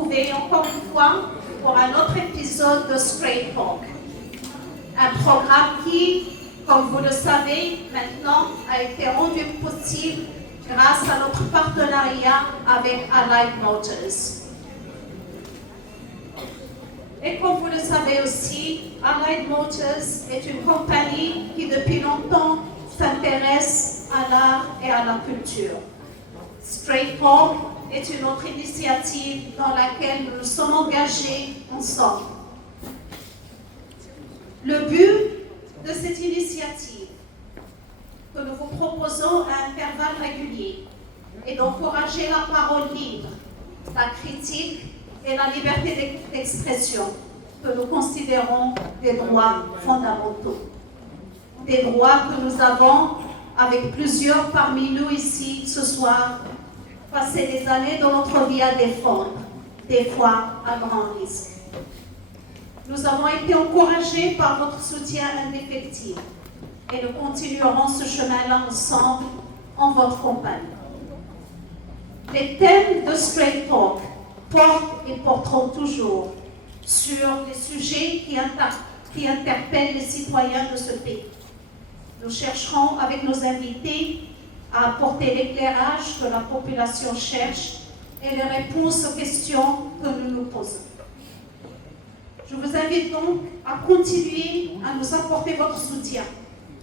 retrouver encore une fois pour un autre épisode de Straight Talk. Un programme qui, comme vous le savez, maintenant a été rendu possible grâce à notre partenariat avec Allied Motors. Et comme vous le savez aussi, Allied Motors est une compagnie qui depuis longtemps s'intéresse à l'art et à la culture. Straight Talk est une autre initiative dans laquelle nous nous sommes engagés ensemble. Le but de cette initiative que nous vous proposons à intervalles réguliers est d'encourager la parole libre, la critique et la liberté d'expression que nous considérons des droits fondamentaux. Des droits que nous avons, avec plusieurs parmi nous ici ce soir, passé des années de notre vie à défendre, des fois à grand risque. Nous avons été encouragés par votre soutien indéfectible et nous continuerons ce chemin-là ensemble en votre compagnie. Les thèmes de Straight Talk portent et porteront toujours sur les sujets qui interpellent les citoyens de ce pays. Nous chercherons avec nos invités à apporter l'éclairage que la population cherche et les réponses aux questions que nous nous posons. Je vous invite donc à continuer à nous apporter votre soutien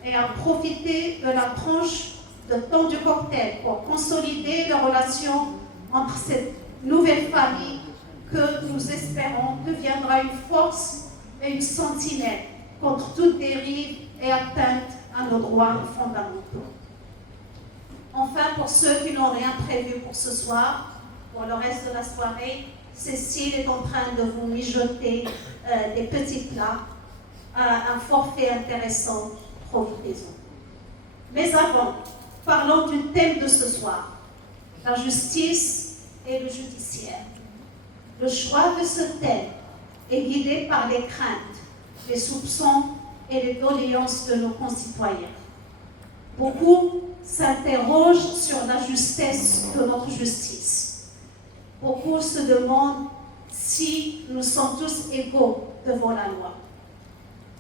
et à profiter de la tranche de temps du cocktail pour consolider les relations entre cette nouvelle famille que nous espérons deviendra une force et une sentinelle contre toute dérive et atteinte à nos droits fondamentaux. Enfin, pour ceux qui n'ont rien prévu pour ce soir, pour le reste de la soirée, Cécile est en train de vous mijoter des petits plats, un forfait intéressant, profitez-en. Mais avant, parlons du thème de ce soir, la justice et le judiciaire. Le choix de ce thème est guidé par les craintes, les soupçons et les doléances de nos concitoyens. Beaucoup s'interrogent sur la justesse de notre justice. Beaucoup se demandent si nous sommes tous égaux devant la loi.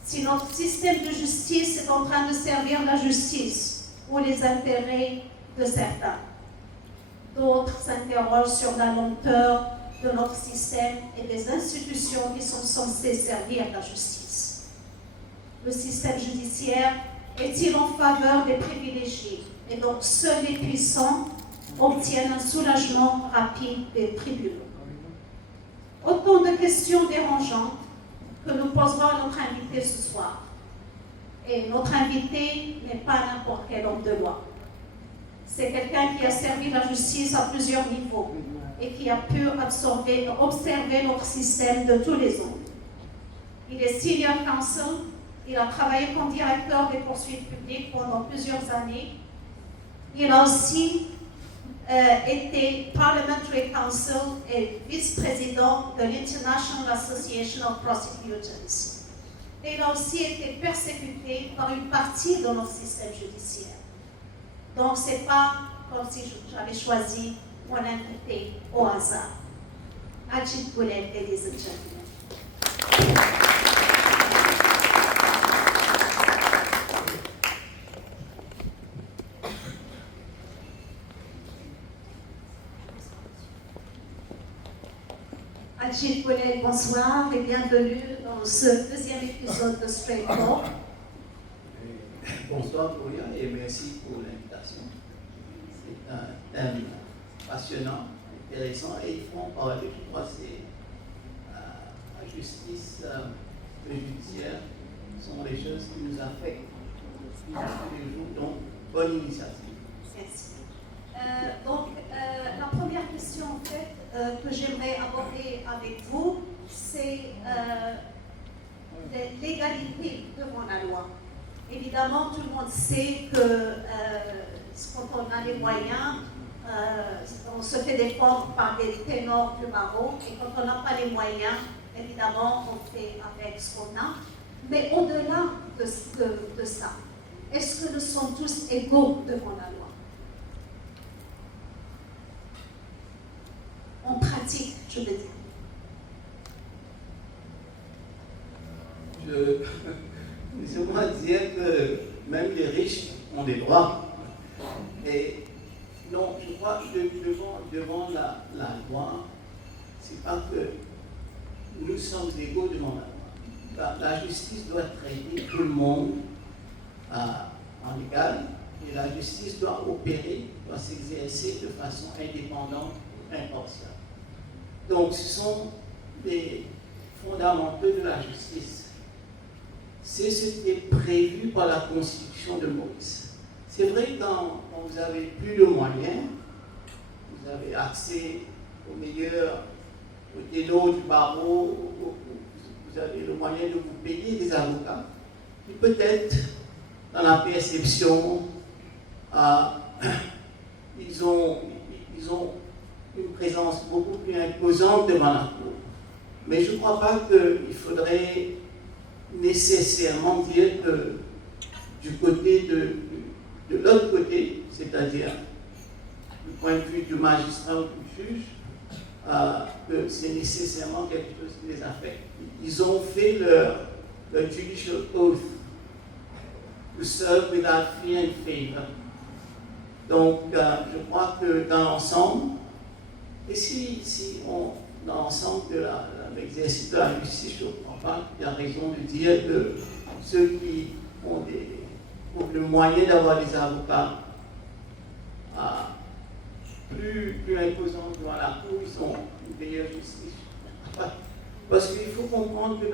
Si notre système de justice est en train de servir la justice ou les intérêts de certains. D'autres s'interrogent sur la lenteur de notre système et des institutions qui sont censées servir la justice. Le système judiciaire est-il en faveur des privilégiés et donc seuls les puissants obtiennent un soulagement rapide des tribunaux? Autant de questions dérangeantes que nous poserons à notre invité ce soir. Et notre invité n'est pas n'importe quel homme de loi. C'est quelqu'un qui a servi la justice à plusieurs niveaux et qui a pu observer notre système de tous les angles. Il est senior counsel, il a travaillé comme directeur des poursuites publiques pendant plusieurs années. Il a aussi été parliamentary counsel et vice-président de l'International Association of Prosecutors. Et il a aussi été persécuté par une partie de notre système judiciaire. Donc, ce n'est pas comme si j'avais choisi mon invité au hasard. Ajit Bulel, ladies and gentlemen. Ajit Bulel, bonsoir et bienvenue dans ce deuxième épisode de Straight Talk. Bonsoir Gloria et merci pour l'invitation. C'est un thème passionnant, intéressant et il faut en parler. Je crois que c'est la justice, le judiciaire sont les choses qui nous affectent tous les jours. Donc, bonne initiative. Merci. Donc, la première question en fait que j'aimerais aborder avec vous, c'est l'égalité devant la loi. Évidemment, tout le monde sait que quand on a les moyens, on se fait défendre par des ténors du barreau, et quand on n'a pas les moyens, évidemment, on fait avec ce qu'on a. Mais au-delà de ça, est-ce que nous sommes tous égaux devant la loi? En pratique, je veux dire. laissez-moi dire que même les riches ont des droits. Et non, je crois que devant la loi, c'est pas que nous sommes égaux devant la loi. La justice doit traiter tout le monde en égal, et la justice doit opérer, doit s'exercer de façon indépendante, impartiale. Donc, ce sont les fondamentaux de la justice. C'est ce qui est prévu par la Constitution de Maurice. C'est vrai que quand vous avez plus de moyens, vous avez accès aux meilleurs, au ténor du barreau, vous avez le moyen de vous payer des avocats, et peut-être dans la perception, ils ont une présence beaucoup plus imposante devant la cour. Mais je ne crois pas qu'il faudrait nécessairement dire que du côté de l'autre côté, c'est-à-dire du point de vue du magistrat ou du juge, que c'est nécessairement quelque chose qui les affecte. Ils ont fait leur judicial oath to serve without fear and favor. Donc, je crois que dans l'ensemble, et si dans l'ensemble de l'exercice de la justice, je ne crois pas qu'il y a raison de dire que ceux qui ont le moyen d'avoir des avocats plus imposants devant la cour, ils ont une meilleure justice. Parce qu'il faut comprendre que il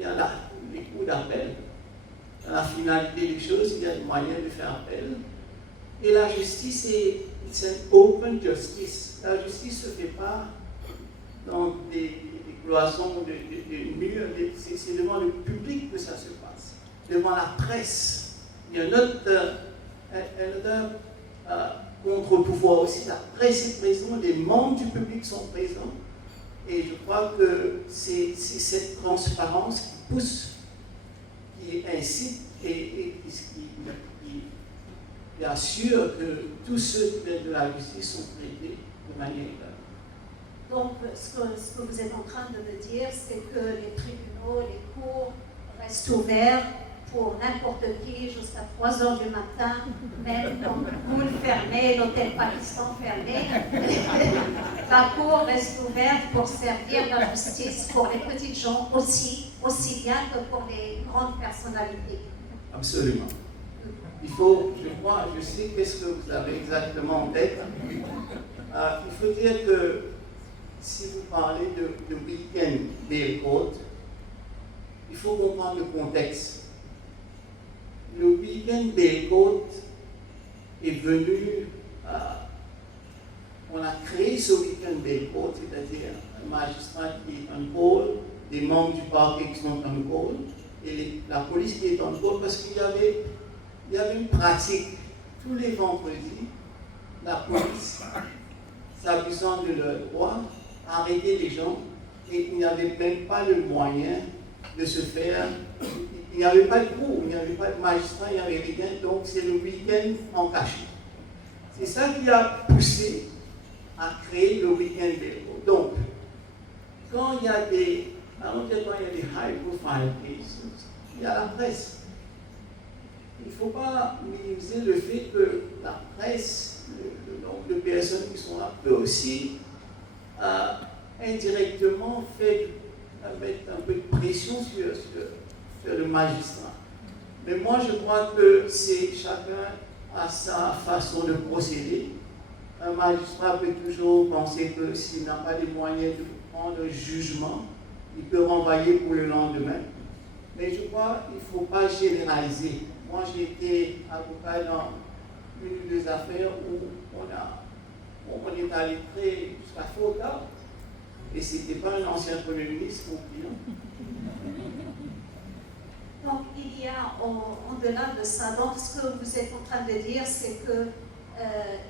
y a les cours d'appel. Dans la finalité des choses, il y a des moyens de faire appel. Et la justice c'est une open justice. La justice ne se fait pas dans des cloisons, des murs, c'est devant le public que ça se passe. Devant la presse. Il y a un autre contre-pouvoir aussi. La presse est présente, les membres du public sont présents. Et je crois que c'est cette transparence qui pousse, qui incite et qui assure que tous ceux qui viennent de la justice sont traités de manière égale. Donc, ce que vous êtes en train de me dire, c'est que les tribunaux, les cours restent ouverts pour n'importe qui jusqu'à 3 heures du matin, même comme Kaboul fermé, l'hôtel Pakistan fermé. La cour reste ouverte pour servir la justice pour les petites gens aussi bien que pour les grandes personnalités. Absolument. Il faut, je sais qu'est-ce que vous avez exactement en tête. Il faut dire que si vous parlez de week-end bail court, il faut comprendre le contexte. Le week-end bail court est venu, on a créé ce week-end bail court, c'est-à-dire un magistrat qui est en call, des membres du parquet qui sont en call, et la police qui est en call, parce qu'il y avait une pratique. Tous les vendredis, la police, s'abusant de leurs droits, arrêtait les gens et il n'y avait même pas le moyen de se faire. Il n'y avait pas de cours, il n'y avait pas de magistrat, il n'y avait rien, donc c'est le week-end en cachette. C'est ça qui a poussé à créer le week-end bail court. Donc, quand il y a des high profile cases, il y a la presse. Il ne faut pas minimiser le fait que la presse, le nombre de personnes qui sont là, peut aussi indirectement mettre un peu de pression sur le magistrat. Mais moi, je crois que chacun a sa façon de procéder. Un magistrat peut toujours penser que s'il n'a pas les moyens de prendre un jugement, il peut renvoyer pour le lendemain. Mais je crois qu'il ne faut pas généraliser. Moi, j'ai été avocat dans une ou deux affaires où on est allé jusqu'à fort tard. Et ce n'était pas un ancien Premier ministre mon client. Donc, il y a au-delà de ça, donc ce que vous êtes en train de dire, c'est que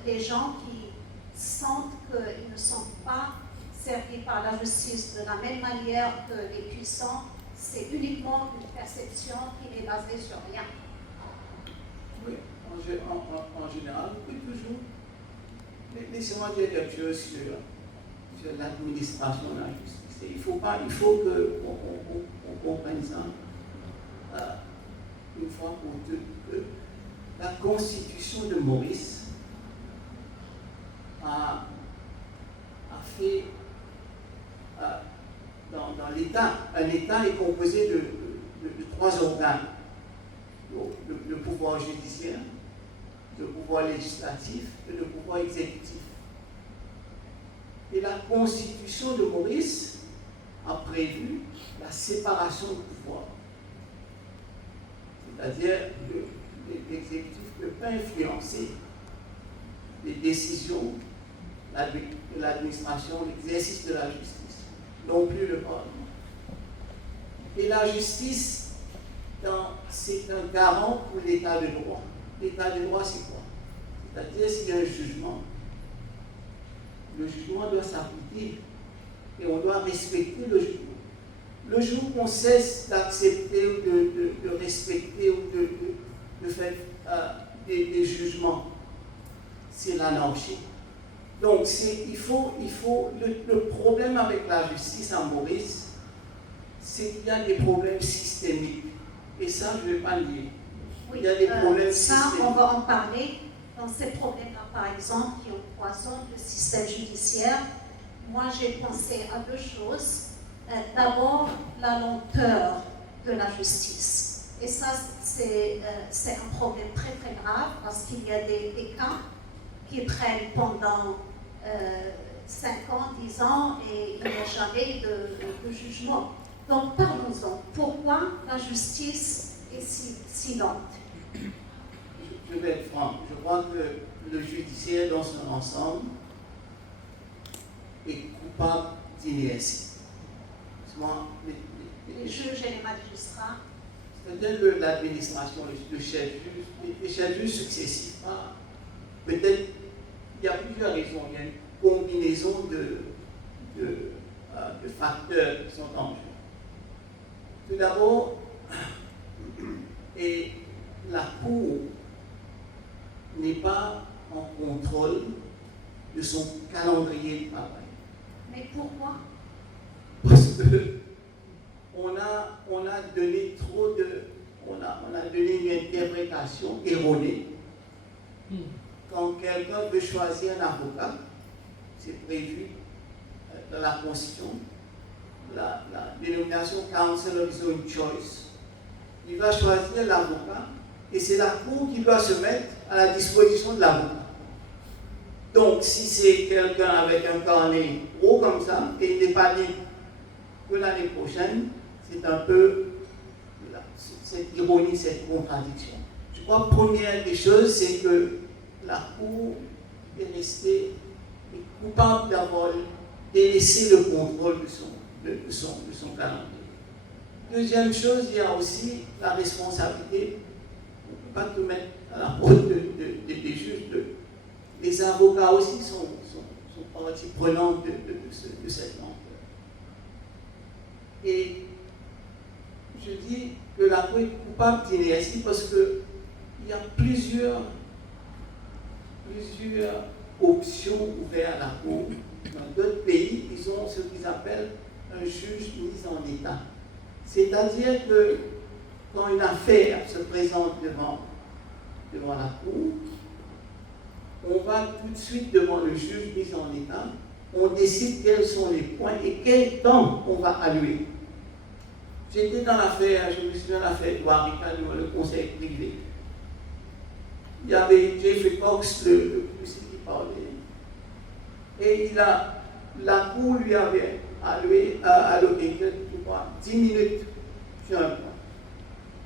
les gens qui sentent qu'ils ne sont pas servis par la justice de la même manière que les puissants, c'est uniquement une perception qui n'est basée sur rien. Oui, en général, oui, toujours. Laissez-moi dire quelque chose sur sur l'administration de la justice. Et il faut qu'on comprenne ça une fois pour toutes, que la constitution de Maurice a fait dans l'État. Un État est composé de 3 organes. Le pouvoir judiciaire, le pouvoir législatif et le pouvoir exécutif. Et la constitution de Maurice a prévu la séparation du pouvoir. C'est-à-dire que l'exécutif ne peut pas influencer les décisions de l'administration, l'exercice de la justice, non plus le Parlement. Et la justice, c'est un garant pour l'état de droit. L'état de droit, c'est quoi? C'est-à-dire s'il y a un jugement, le jugement doit s'appliquer et on doit respecter le jugement. Le jour qu'on cesse d'accepter ou de respecter ou de faire des jugements, c'est l'anarchie. Donc le problème avec la justice à Maurice, c'est qu'il y a des problèmes systémiques. Et ça, je ne vais pas le dire. Oui, il y a des problèmes ça, systémiques. on va en parler. Dans ces problèmes-là, par exemple, qui empoisonnent le système judiciaire, moi, j'ai pensé à 2 choses. D'abord, la lenteur de la justice. Et ça, c'est un problème très, très grave parce qu'il y a des cas qui prennent pendant 5 ans, 10 ans et il n'y a jamais de jugement. Donc, parlons-en. Pourquoi la justice est si lente? Je vais être franc. Je crois que le judiciaire dans son ensemble est coupable d'inertie. Les juges et les magistrats. C'est-à-dire que l'administration, le chef juge, les chefs juges successifs, peut-être il y a plusieurs raisons. Il y a une combinaison de facteurs qui sont en jeu. Tout d'abord, et la Cour n'est pas en contrôle de son calendrier de travail. Mais pourquoi? Parce que on a donné on a donné une interprétation erronée. Quand quelqu'un veut choisir un avocat, c'est prévu dans la Constitution, la dénomination Counsel of his own choice. Il va choisir l'avocat et c'est la Cour qui doit se mettre à la disposition de l'avocat. Donc, si c'est quelqu'un avec un carnet gros comme ça et il n'est pas libre que l'année prochaine, c'est un peu cette ironie, cette contradiction. Je crois que première des choses, c'est que la Cour est restée coupable d'avoir délaissé le contrôle de son calendrier. Deuxième chose, il y a aussi la responsabilité, on ne peut pas tout mettre à la faute des juges. Les avocats aussi sont partie prenante de cette lenteur. Et je dis que la Cour est coupable d'inertie parce qu'il y a plusieurs options ouvertes à la Cour. Dans d'autres pays, ils ont ce qu'ils appellent un juge mis en état. C'est-à-dire que quand une affaire se présente devant la Cour, on va tout de suite devant le juge mis en état, on décide quels sont les points et quel temps on va allouer. J'étais dans l'affaire, je me souviens de l'affaire Douarika devant le conseil privé. Il y avait Jeffrey Cox, le policier qui parlait, et la Cour lui avait alloué 10 minutes sur un point.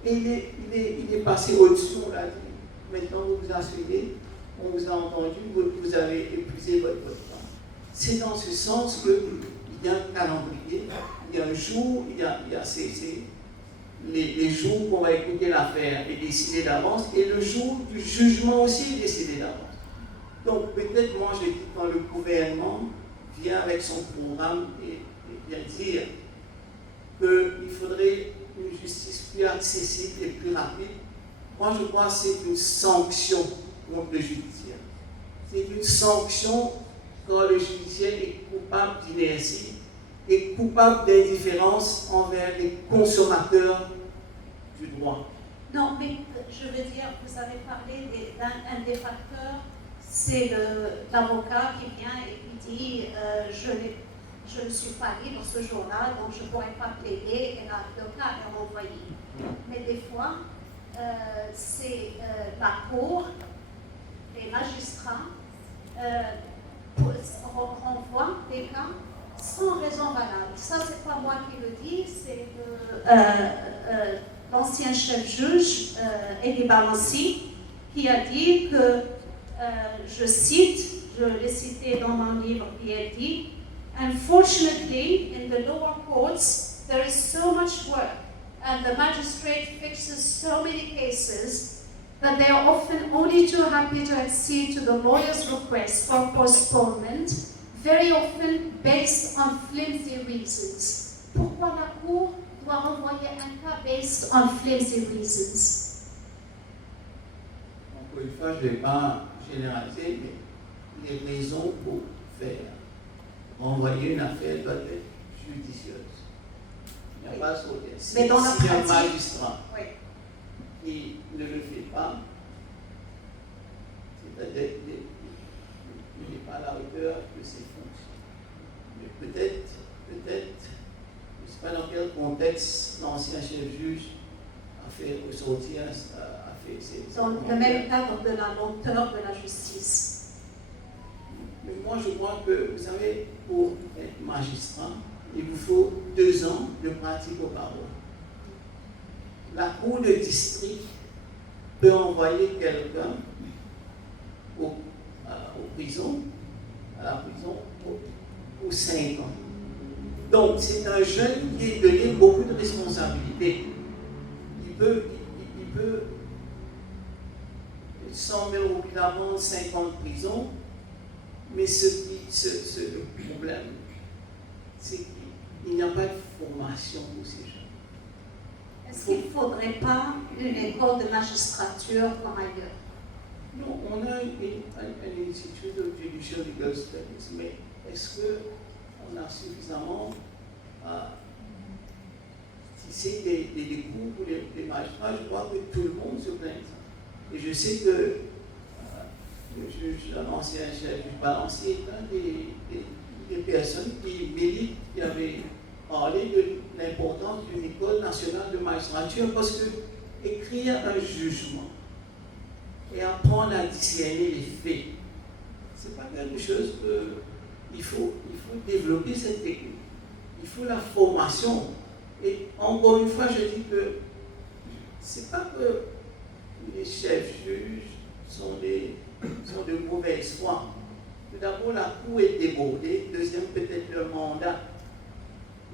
Et il est passé au-dessus, on l'a dit, maintenant vous vous asseyez, on vous a entendu, vous avez épuisé votre temps. C'est dans ce sens qu'il y a un calendrier, il y a un jour, il y a les jours qu'on va écouter l'affaire et décider d'avance, et le jour du jugement aussi est décidé d'avance. Donc peut-être moi je dis quand le gouvernement vient avec son programme et vient dire qu'il faudrait une justice plus accessible et plus rapide, moi je crois que c'est une sanction contre le judiciaire. C'est une sanction quand le judiciaire est coupable d'inertie et coupable d'indifférence envers les consommateurs du droit. Non, mais je veux dire, vous avez parlé d'un des facteurs, c'est l'avocat qui vient et qui dit je ne suis pas libre ce jour-là, donc je ne pourrais pas plaider, et l'avocat est renvoyé. Mais des fois, c'est la cour, les magistrats, renvoient des cas sans raison valable. Ça, c'est pas moi qui le dis, c'est l'ancien chef juge, Elie Balancy, qui a dit que, je cite, je l'ai cité dans mon livre, il a dit, "Unfortunately, in the lower courts, there is so much work, and the magistrate fixes so many cases that they are often only too happy to accede to the lawyer's request for postponement, very often based on flimsy reasons." Pourquoi la Cour doit renvoyer un cas based on flimsy reasons? Encore une fois, je ne vais pas généraliser, mais les raisons pour faire renvoyer une affaire doit être judicieuse. Il n'y a pas de sauter. Si un magistrat qui ne le fait pas, c'est-à-dire qu'il n'est pas à la hauteur de ses fonctions. Mais peut-être, je ne sais pas dans quel contexte l'ancien chef juge a fait ressortir, a fait ces dans le même cadre de la lenteur de la justice. Mais moi, je crois que, vous savez, pour être magistrat, il vous faut 2 ans de pratique au barreau. La cour de district peut envoyer quelqu'un à la prison pour 5 ans. Donc, c'est un jeune qui est donné beaucoup de responsabilités. Il peut 100 000 roupies d'amende, 5 ans de prison, mais le problème, c'est qu'il n'y a pas de formation pour ces jeunes. Est-ce qu'il ne faudrait pas une école de magistrature comme ailleurs? Non, on a un institut de judicial legal studies, mais est-ce qu'on a suffisamment tissé des cours pour les magistrats? Je crois que tout le monde se plaint. Et je sais que le juge, l'ancien chef du Balancier, est un des personnes qui militent, qui avait parlé de l'importance d'une école nationale de magistrature, parce que écrire un jugement et apprendre à discerner les faits, ce n'est pas quelque chose qu'il faut développer cette technique. Il faut la formation. Et encore une fois, je dis que ce n'est pas que les chefs juges sont de mauvaise foi. Tout d'abord, la cour est débordée. Deuxième, peut-être le mandat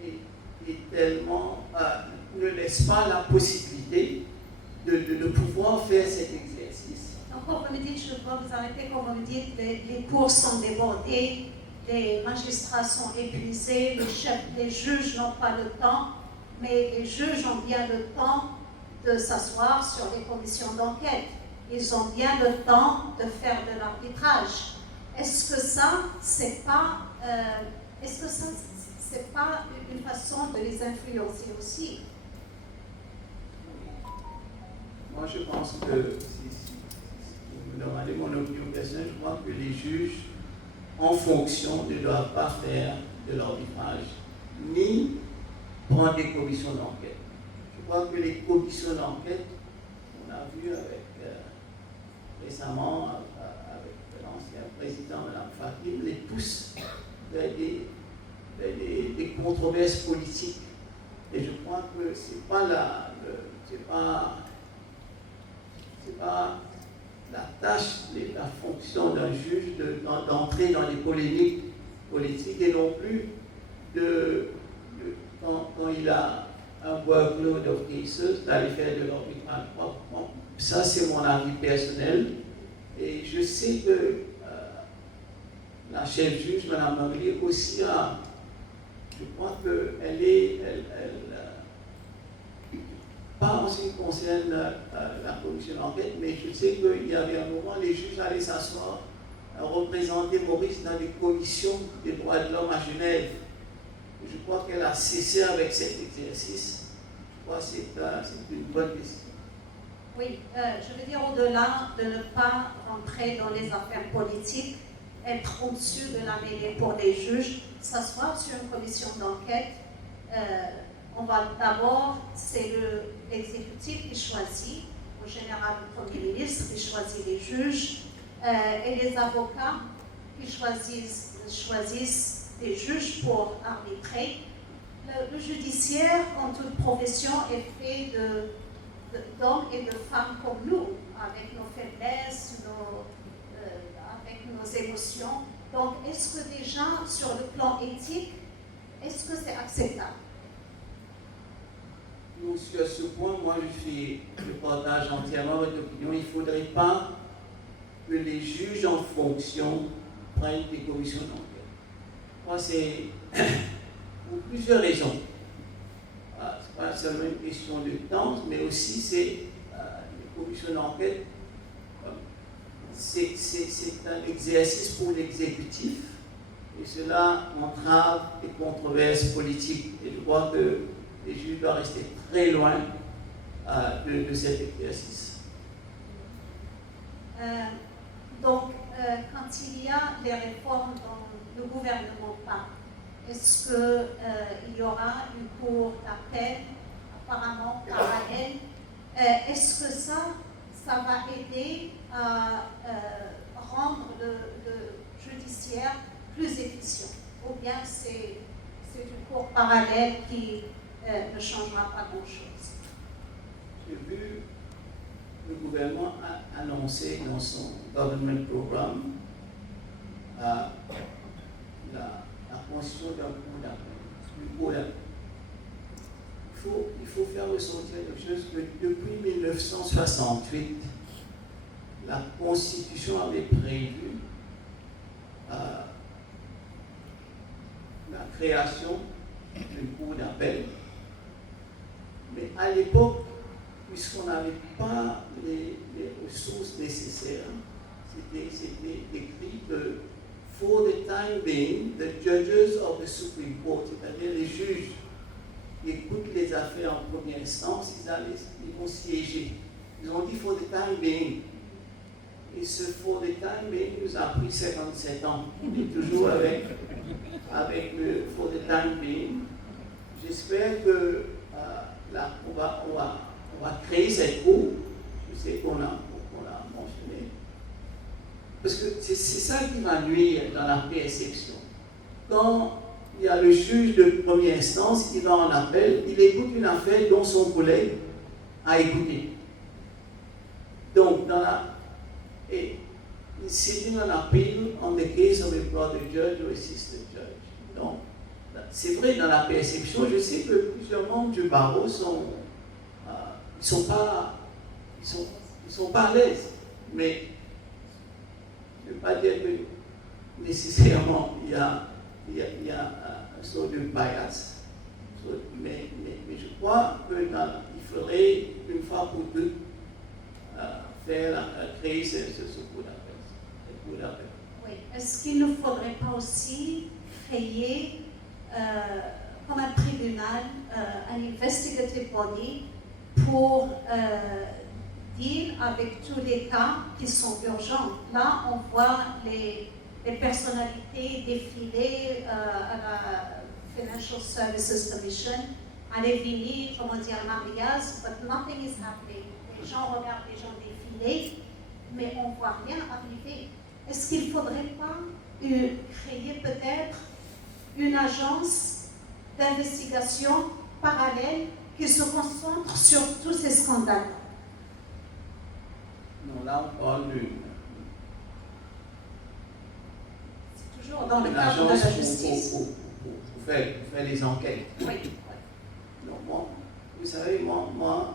est tellement ne laisse pas la possibilité de pouvoir faire cet exercice. Donc, quand vous me dites, je dois vous arrêter, quand vous me dites les cours sont débordés, les magistrats sont épuisés, les juges n'ont pas le temps, mais les juges ont bien le temps de s'asseoir sur les commissions d'enquête. Ils ont bien le temps de faire de l'arbitrage. Est-ce que ça, c'est pas une façon de les influencer aussi? Moi, je pense que, si vous me demandez mon opinion personnelle, je crois que les juges, en fonction, ne doivent pas faire de l'arbitrage, ni prendre des commissions d'enquête. Je crois que les commissions d'enquête, on a vu récemment avec l'ancien président Mme Fakim, les poussent vers des controverses politiques. Et je crois que ce n'est pas la tâche, la fonction d'un juge d'entrer dans les polémiques politiques, et non plus quand il a un workload of cases, d'aller faire de l'arbitrage. Bon, ça, c'est mon avis personnel. Et je sais que la chef juge, Mme Marie, aussi je crois qu'elle pas en ce qui concerne la commission d'enquête, mais je sais qu'il y avait un moment, les juges allaient s'asseoir représenter Maurice dans les commissions des droits de l'homme à Genève. Je crois qu'elle a cessé avec cet exercice. Je crois que c'est une bonne décision. Oui, je veux dire au-delà de ne pas rentrer dans les affaires politiques, être au-dessus de la mêlée pour les juges, s'asseoir sur une commission d'enquête. On va d'abord, c'est l'exécutif qui choisit, au général le Premier ministre qui choisit les juges, et les avocats qui choisissent des juges pour arbitrer. Le judiciaire, en toute profession, est fait d'hommes et de femmes comme nous, avec nos faiblesses, avec nos émotions. Donc, est-ce que déjà, sur le plan éthique, est-ce que c'est acceptable? Donc, sur ce point, moi, je partage entièrement votre opinion. Il ne faudrait pas que les juges en fonction prennent des commissions d'enquête. Moi, c'est pour plusieurs raisons. Ce n'est pas seulement une question de temps, mais aussi c'est les commissions d'enquête. C'est un exercice pour l'exécutif et cela entrave les controverses politiques. Et je crois que les juges doivent rester très loin de cet exercice. Donc, quand il y a des réformes dont le gouvernement parle, est-ce qu'il y aura une cour d'appel apparemment parallèle? Est-ce que ça va aider à rendre le judiciaire plus efficient? Ou bien c'est une cour parallèle qui ne changera pas grand-chose? J'ai vu le gouvernement annoncer dans son government programme la construction d'un cours d'appel. Il faut faire ressortir quelque chose que depuis 1968, la Constitution avait prévu la création d'une cour d'appel. Mais à l'époque, puisqu'on n'avait pas les ressources nécessaires, c'était écrit que for the time being, the judges of the Supreme Court, c'est-à-dire les juges qui écoutent les affaires en première instance, ils vont siéger. Ils ont dit for the time being. Et ce for the time being nous a pris 57 ans. On est toujours avec le for the time being. J'espère que on va créer cette cour. Je sais qu'on a mentionné. Parce que c'est ça qui va nuire dans la perception. Quand il y a le juge de première instance qui va en appel, il écoute une affaire dont son collègue a écouté. Donc, he's sitting on appeal on the case of a brother judge or a sister judge. Donc, c'est vrai dans la perception, je sais que plusieurs membres du barreau sont pas à l'aise, mais je ne veux pas dire que nécessairement il y a un sort de bias, mais je crois qu'il faudrait une fois pour toutes créer ce cours d'appel. Oui. Est-ce qu'il ne faudrait pas aussi créer comme un tribunal, un investigative body pour deal avec tous les cas qui sont urgents? Là, on voit les personnalités défiler à la Financial Services Commission, aller venir, comment dire, Marias, but nothing is happening. Les gens regardent les gens défiler, mais on ne voit rien arriver. Est-ce qu'il ne faudrait pas créer peut-être une agence d'investigation parallèle qui se concentre sur tous ces scandales? Non, là on parle C'est toujours dans le cadre de la justice. Pour faire les enquêtes. Oui. Donc moi, vous savez, moi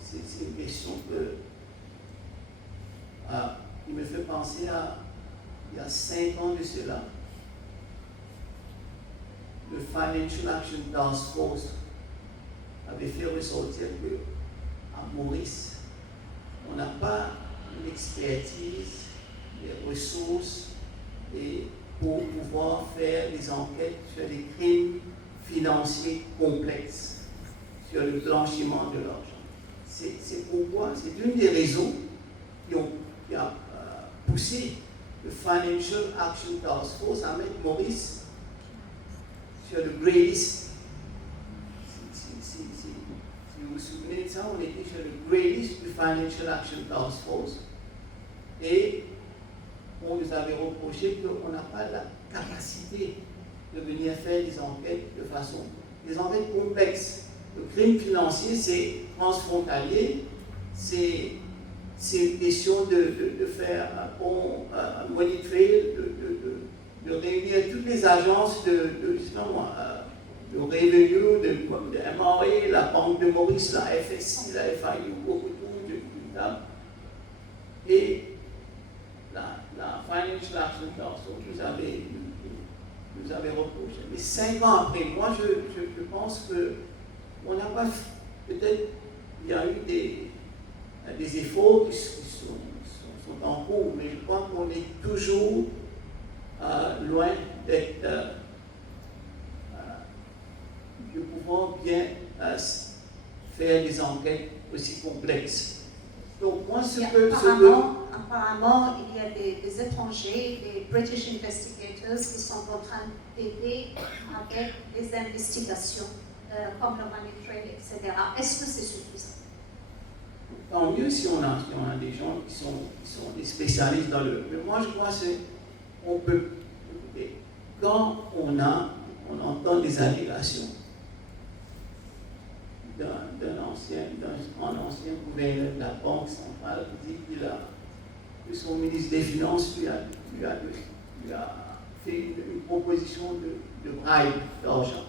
c'est une question qui me fait penser à il y a 5 ans de cela. Le Financial Action Task Force avait fait ressortir qu'à Maurice, on n'a pas une expertise les ressources et pour pouvoir faire des enquêtes sur des crimes financiers complexes, sur le blanchiment de l'argent. C'est pourquoi, c'est une des raisons qui a poussé le Financial Action Task Force à mettre Maurice sur le Grey List. Si vous vous souvenez de ça, on était sur le Grey List du Financial Action Task Force et on nous avait reproché qu'on n'a pas la capacité de venir faire des enquêtes de façon, des enquêtes complexes. Le crime financier, c'est transfrontalier, c'est une question de faire un monitorer, de réunir toutes les agences de revenue, de MRA, la Banque de Maurice, la FSI, la FIU, beaucoup de table. Et la Financial Action Task Force nous avait reproché. Mais 5 ans après, moi je pense qu'on n'a pas, peut-être il y a eu des efforts qui sont en cours, mais je crois qu'on est toujours loin d'être de pouvoir bien faire des enquêtes aussi complexes. Donc moi, apparemment, il y a des étrangers, des British investigators qui sont en train d'aider avec des investigations comme le money trail, etc. Est-ce que c'est suffisant? Tant mieux si on a des gens qui sont des spécialistes dans le... Mais moi, je crois qu'on peut... Quand on entend des allégations d'un ancien gouverneur de la Banque centrale qui dit que son ministre des Finances lui a fait une proposition de bribe d'argent.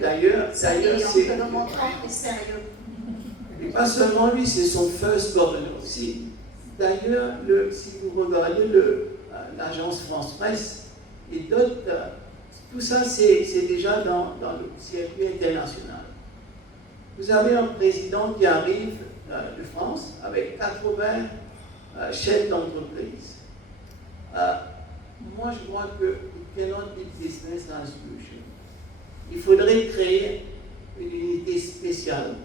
D'ailleurs, c'est... Et pas seulement lui, c'est son first governor aussi. D'ailleurs, si vous regardez l'agence France Presse et d'autres, tout ça c'est déjà dans le circuit international. Vous avez un président qui arrive de France avec 80 chefs d'entreprise. Moi, je crois que it cannot be business as usual. Il faudrait créer une unité spéciale,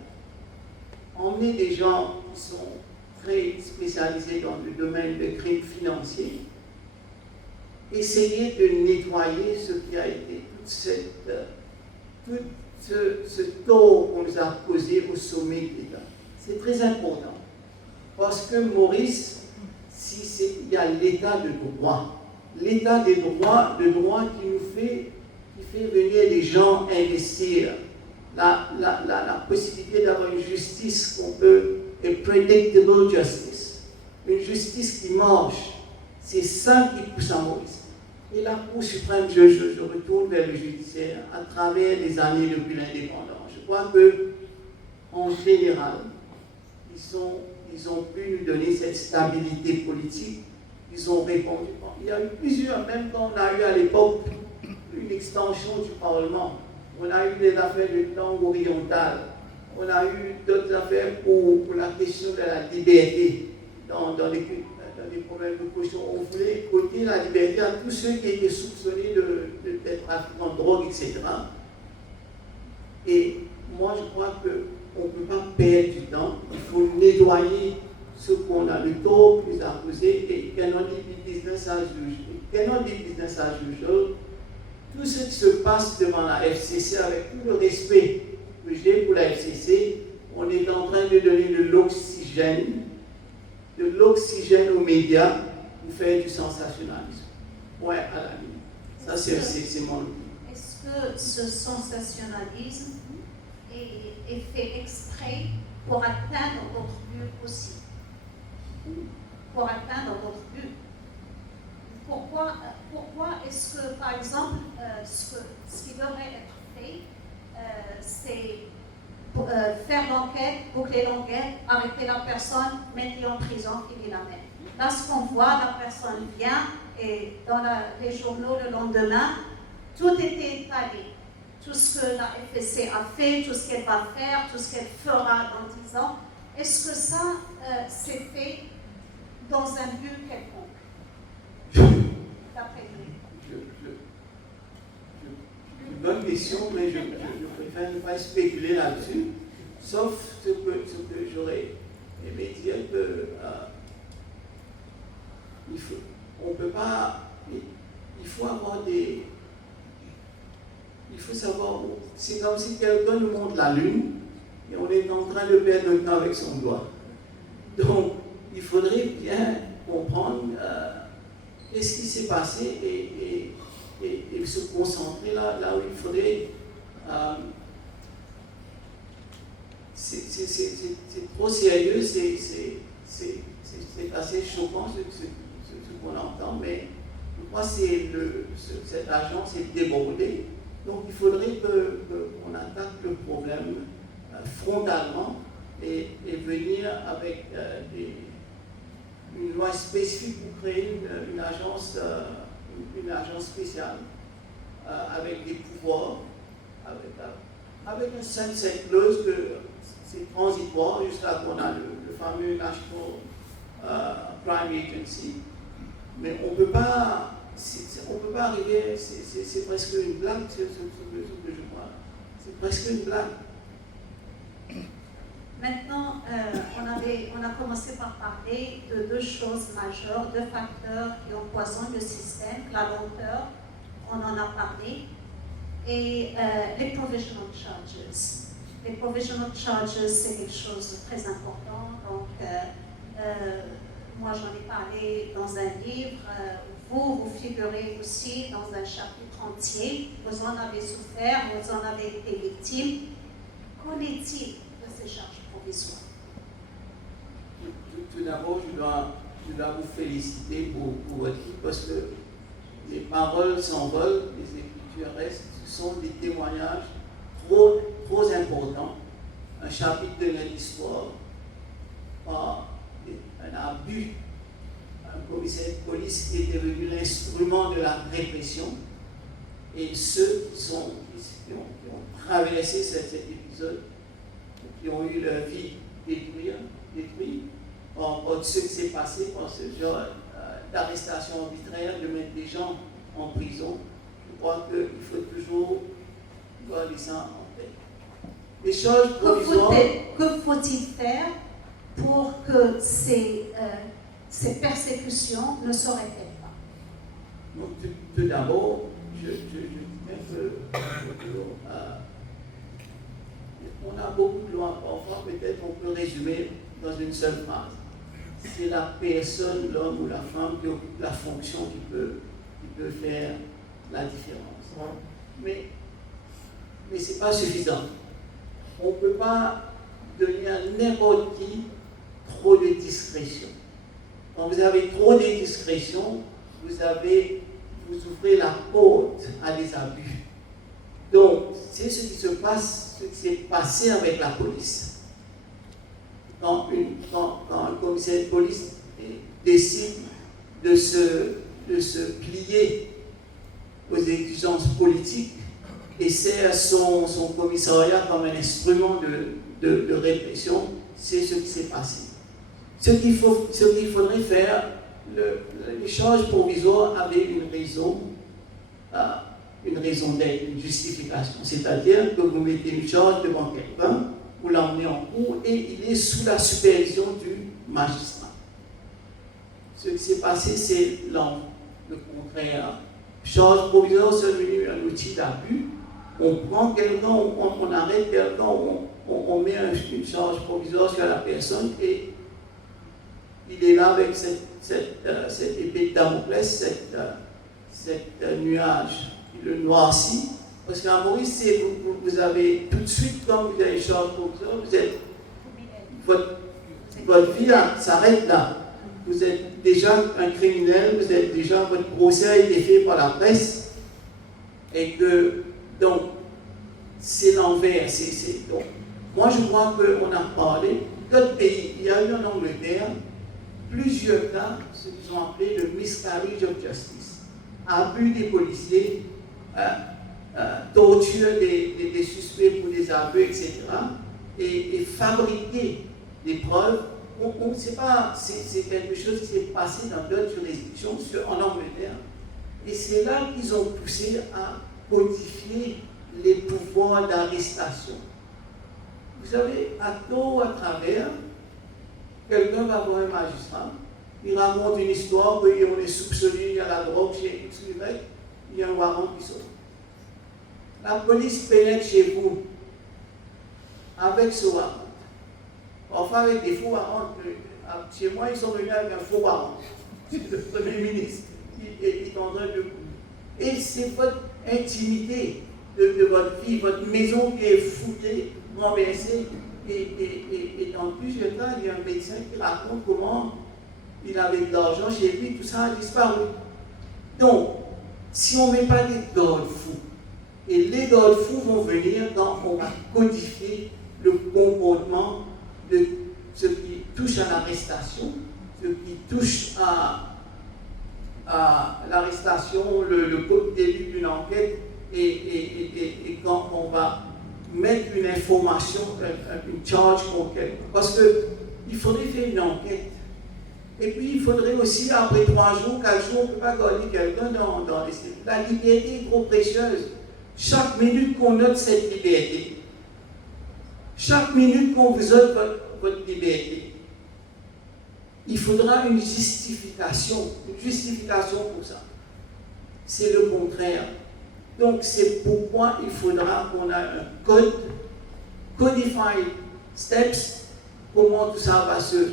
emmener des gens qui sont très spécialisés dans le domaine des crimes financiers, essayer de nettoyer ce qui a été tout ce tort qu'on nous a causé au sommet de l'État. C'est très important. Parce que Maurice, il y a l'état de droit. L'état de droit qui fait venir les gens investir. La possibilité d'avoir une justice qu'on peut, a predictable justice. Une justice qui marche. C'est ça qui pousse à Maurice. Et la Cour suprême, je retourne vers le judiciaire à travers les années depuis l'indépendance. Je crois qu'en général, ils ont pu nous donner cette stabilité politique. Ils ont répondu. Il y a eu plusieurs, même quand on a eu à l'époque une extension du Parlement, on a eu des affaires de langue orientale, on a eu d'autres affaires pour la question de la liberté dans les problèmes de caution. On voulait ôter la liberté à tous ceux qui étaient soupçonnés d'être trafiquants de drogue, etc. Et moi, je crois qu'on ne peut pas perdre du temps. Il faut nettoyer ce qu'on a, le tort qui nous a causé, et cannot be business as usual. Cannot be business as usual. Tout ce qui se passe devant la FCC, avec tout le respect que j'ai pour la FCC, on est en train de donner de l'oxygène aux médias pour faire du sensationnalisme. Ouais, à la limite. Ça, c'est mon... Est-ce que ce sensationnalisme est fait exprès pour atteindre votre but aussi? Pour atteindre votre but? Pourquoi est-ce que, par exemple, ce qui devrait être fait, c'est faire l'enquête, boucler l'enquête, arrêter la personne, mettre en prison, finir la même. Là, ce qu'on voit, la personne vient et dans les journaux le lendemain, tout était étalé. Tout ce que la FSC a fait, tout ce qu'elle va faire, tout ce qu'elle fera dans 10 ans. Est-ce que ça, c'est fait dans un but quelconque? question, mais je préfère ne pas spéculer là-dessus, sauf ce que j'aurais aimé dire que on peut pas, il faut avoir des, il faut savoir, c'est comme si quelqu'un nous montre la lune et on est en train de perdre notre temps avec son doigt. Donc, il faudrait bien comprendre qu'est-ce qui s'est passé et se concentrer là où il faudrait. C'est trop sérieux, c'est assez choquant ce qu'on entend, mais je crois que cette agence est débordée. Donc il faudrait qu'on attaque le problème frontalement et venir avec une loi spécifique pour créer une agence spéciale avec des pouvoirs, avec un sunset clause que c'est transitoire jusqu'à qu'on a le fameux National Crime Agency. Mais on ne peut pas arriver, c'est presque une blague, ce que je vois. C'est presque une blague. Maintenant, on a commencé par parler de deux choses majeures, deux facteurs qui empoisonnent le système, la lenteur, on en a parlé, et les provisional charges. Les provisional charges, c'est quelque chose de très important. Donc, moi, j'en ai parlé dans un livre. Vous figurez aussi dans un chapitre entier. Vous en avez souffert, vous en avez été victime. Qu'en est-il de ces charges provisoires? Tout d'abord, je dois vous féliciter pour votre livre parce que les paroles s'envolent, les écritures restent. Ce sont des témoignages trop importants. Un chapitre de notre histoire par un abus, un commissaire de police qui est devenu l'instrument de la répression, et ceux qui ont traversé cet épisode, qui ont eu leur vie détruite par ce qui s'est passé, par ce genre d'arrestation arbitraire, de mettre des gens en prison. Je crois qu'il faut toujours garder ça en tête. Les choses provisoires. Que faut-il faire pour que ces persécutions ne se répètent pas? Donc, tout d'abord, on a beaucoup de lois. Parfois, peut-être on peut résumer dans une seule phrase. C'est la personne, l'homme ou la femme qui occupe la fonction qui peut faire la différence. Mais ce n'est pas suffisant. On ne peut pas donner à n'importe qui trop de discrétion. Quand vous avez trop de discrétion, vous ouvrez la porte à des abus. Donc, c'est ce qui se passe, ce qui s'est passé avec la police. Quand un commissaire de police décide de se plier aux exigences politiques et sert son commissariat comme un instrument de répression, c'est ce qui s'est passé. Ce qu'il faudrait faire, les charges provisoires avaient une raison d'être, une justification. C'est-à-dire que vous mettez une charge devant quelqu'un, vous l'emmenez en cours et il est sous la supervision du magistrat. Ce qui s'est passé, c'est le contraire. Charge provisoire, c'est devenu un outil d'abus. On prend quelqu'un, on arrête quelqu'un, on met une charge provisoire sur la personne et il est là avec cette épée de Damoclès, cette nuage qui le noircit. Parce qu'en Maurice, vous avez tout de suite, quand vous avez une charge provisoire, votre vie s'arrête là. Vous êtes déjà un criminel, votre procès a été fait par la presse, et que, donc, c'est l'envers. Donc, moi, je crois qu'on a parlé d'autres pays. Il y a eu en Angleterre plusieurs cas, ce qu'ils ont appelé le miscarriage of justice, abus des policiers, torture des suspects pour des abus, etc. Et fabriquer des preuves. C'est quelque chose qui s'est passé dans d'autres juridictions en Angleterre. Et c'est là qu'ils ont poussé à codifier les pouvoirs d'arrestation. Vous savez, à tort ou à travers, quelqu'un va voir un magistrat, il raconte une histoire, et on est soupçonné, il y a la drogue chez X, Y, il y a un warrant qui sort. La police pénètre chez vous avec ce warrant. Parfois avec des faux warrants. Chez moi, ils sont venus avec un faux warrant. C'est le Premier ministre qui est en train de... Et c'est votre intimité de votre vie, votre maison qui est foutée, renversée. Et en plusieurs cas, il y a un médecin qui raconte comment il avait de l'argent chez lui, tout ça a disparu. Donc, si on ne met pas des garde-fous, et les garde-fous vont venir quand on va codifier le comportement de ce qui touche à l'arrestation, ce qui touche à l'arrestation, le début d'une enquête, et quand on va mettre une information, une charge contre quelqu'un. Parce qu'il faudrait faire une enquête. Et puis il faudrait aussi, après 3 jours, 4 jours, on ne peut pas garder quelqu'un dans les... La liberté est trop précieuse. Chaque minute qu'on note cette liberté, chaque minute qu'on vous ôte votre liberté, il faudra une justification pour ça. C'est le contraire. Donc c'est pourquoi il faudra qu'on ait un code, codified steps, comment tout ça va se...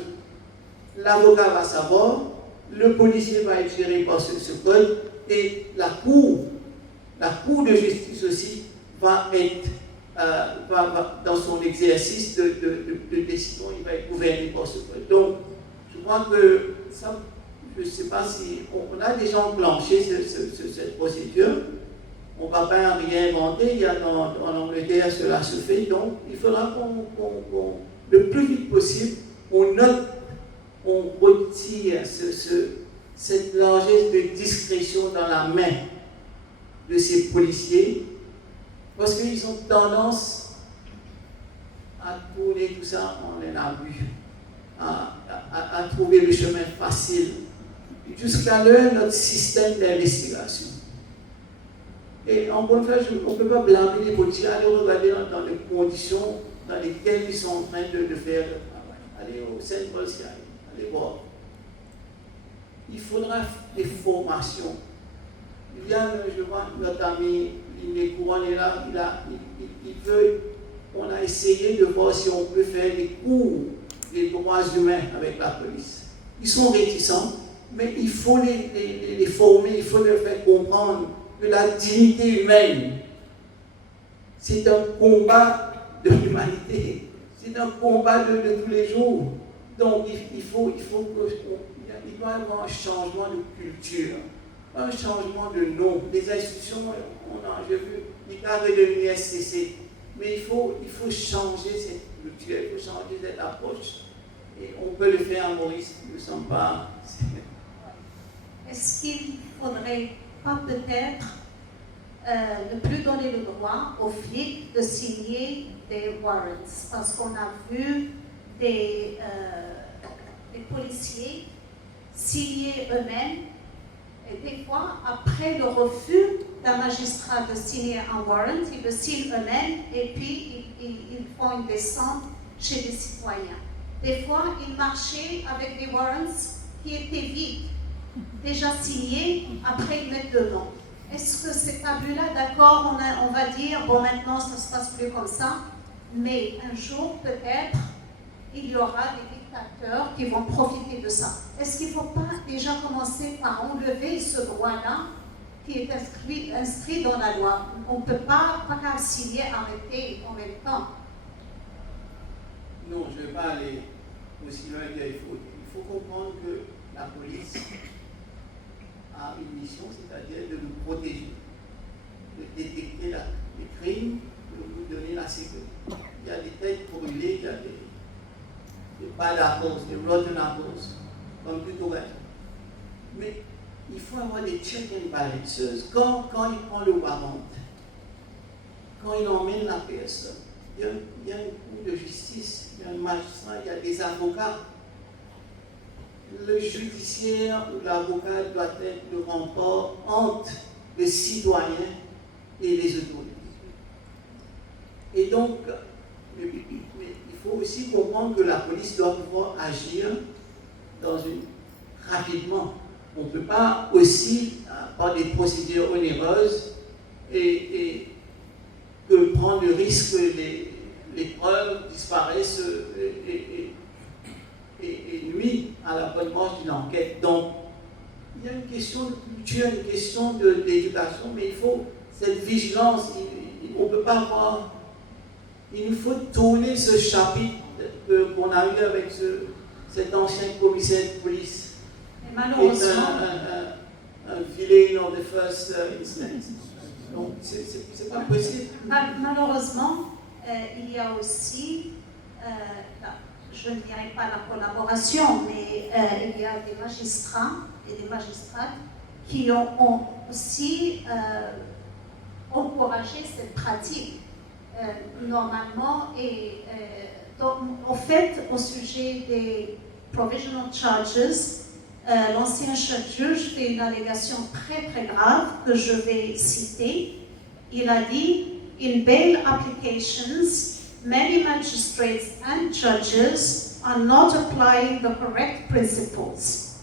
L'avocat va savoir, le policier va être géré par ce code, et la cour de justice aussi va être, dans son exercice de décision, il va être gouverné par ce code. Donc, je crois que ça, je ne sais pas si on a déjà enclenché cette procédure. On ne va pas rien inventer, il y a en Angleterre cela se fait, donc il faudra qu'on le plus vite possible, on note, on retire cette largesse de discrétion dans la main de ces policiers, parce qu'ils ont tendance à tourner tout ça en un abus, à trouver le chemin facile, jusqu'à l'heure notre système d'investigation. Et en bonne foi, on ne peut pas blâmer les policiers, aller regarder dans les conditions dans lesquelles ils sont en train de faire le travail. Allez au Central Sky, allez voir. Il faudra des formations. Il y a, je vois, notre ami Liné Couronne est là, il veut, on a essayé de voir si on peut faire des cours des droits humains avec la police. Ils sont réticents, mais il faut les former, il faut leur faire comprendre que la dignité humaine, c'est un combat de l'humanité, c'est un combat de tous les jours. Donc il doit y avoir un changement de culture, un changement de nom. Les institutions, j'ai vu, l'ICAG est devenu SCC, mais il faut changer cette culture, il faut changer cette approche. Et on peut le faire à Maurice, nous ne sommes pas... Est-ce qu'il ne faudrait pas peut-être ne plus donner le droit aux flics de signer des warrants? Parce qu'on a vu des policiers signer eux-mêmes, et des fois, après le refus d'un magistrat de signer un warrant, ils le signent eux-mêmes et puis ils font une descente chez les citoyens. Des fois, ils marchaient avec des warrants qui étaient vides, déjà signés, après ils mettent le nom. Est-ce que cet abus-là, d'accord, on va dire, bon maintenant ça ne se passe plus comme ça, mais un jour peut-être, il y aura des dictateurs qui vont profiter de ça. Est-ce qu'il ne faut pas déjà commencer par enlever ce droit-là qui est inscrit dans la loi? On ne peut pas qu'à signer, arrêter en même temps. Non, je ne vais pas aller aussi loin qu'il faut. Il faut comprendre que la police a une mission, c'est-à-dire de nous protéger, de détecter les crimes, de nous donner la sécurité. Il y a des têtes brûlées, il y a des bad apples, des rotten apples, comme tout au reste. Mais il faut avoir des check and balances. Quand il prend le warrant, quand il emmène la personne, il y a une cour de justice, il y a un magistrat, il y a des avocats. Le judiciaire ou l'avocat doit être le rempart entre le citoyen et les autorités. donc, il faut aussi comprendre que la police doit pouvoir agir rapidement. On ne peut pas aussi, par des procédures onéreuses, et que prendre le risque que les preuves disparaissent et nuit à la bonne marche d'une enquête. Donc, il y a une question de culture, une question d'éducation, mais il faut cette vigilance. On ne peut pas avoir. Il nous faut tourner ce chapitre qu'on a eu avec cet ancien commissaire de police. Et malheureusement, un villain of the first instance. Donc, c'est pas possible. Malheureusement, il y a aussi, je ne dirais pas la collaboration, mais il y a des magistrats et des magistrates qui ont aussi encouragé cette pratique normalement. Et donc, au fait, au sujet des provisional charges, l'ancien chef juge fait une allégation très très grave que je vais citer. Il a dit, in bail applications, many magistrates and judges are not applying the correct principles.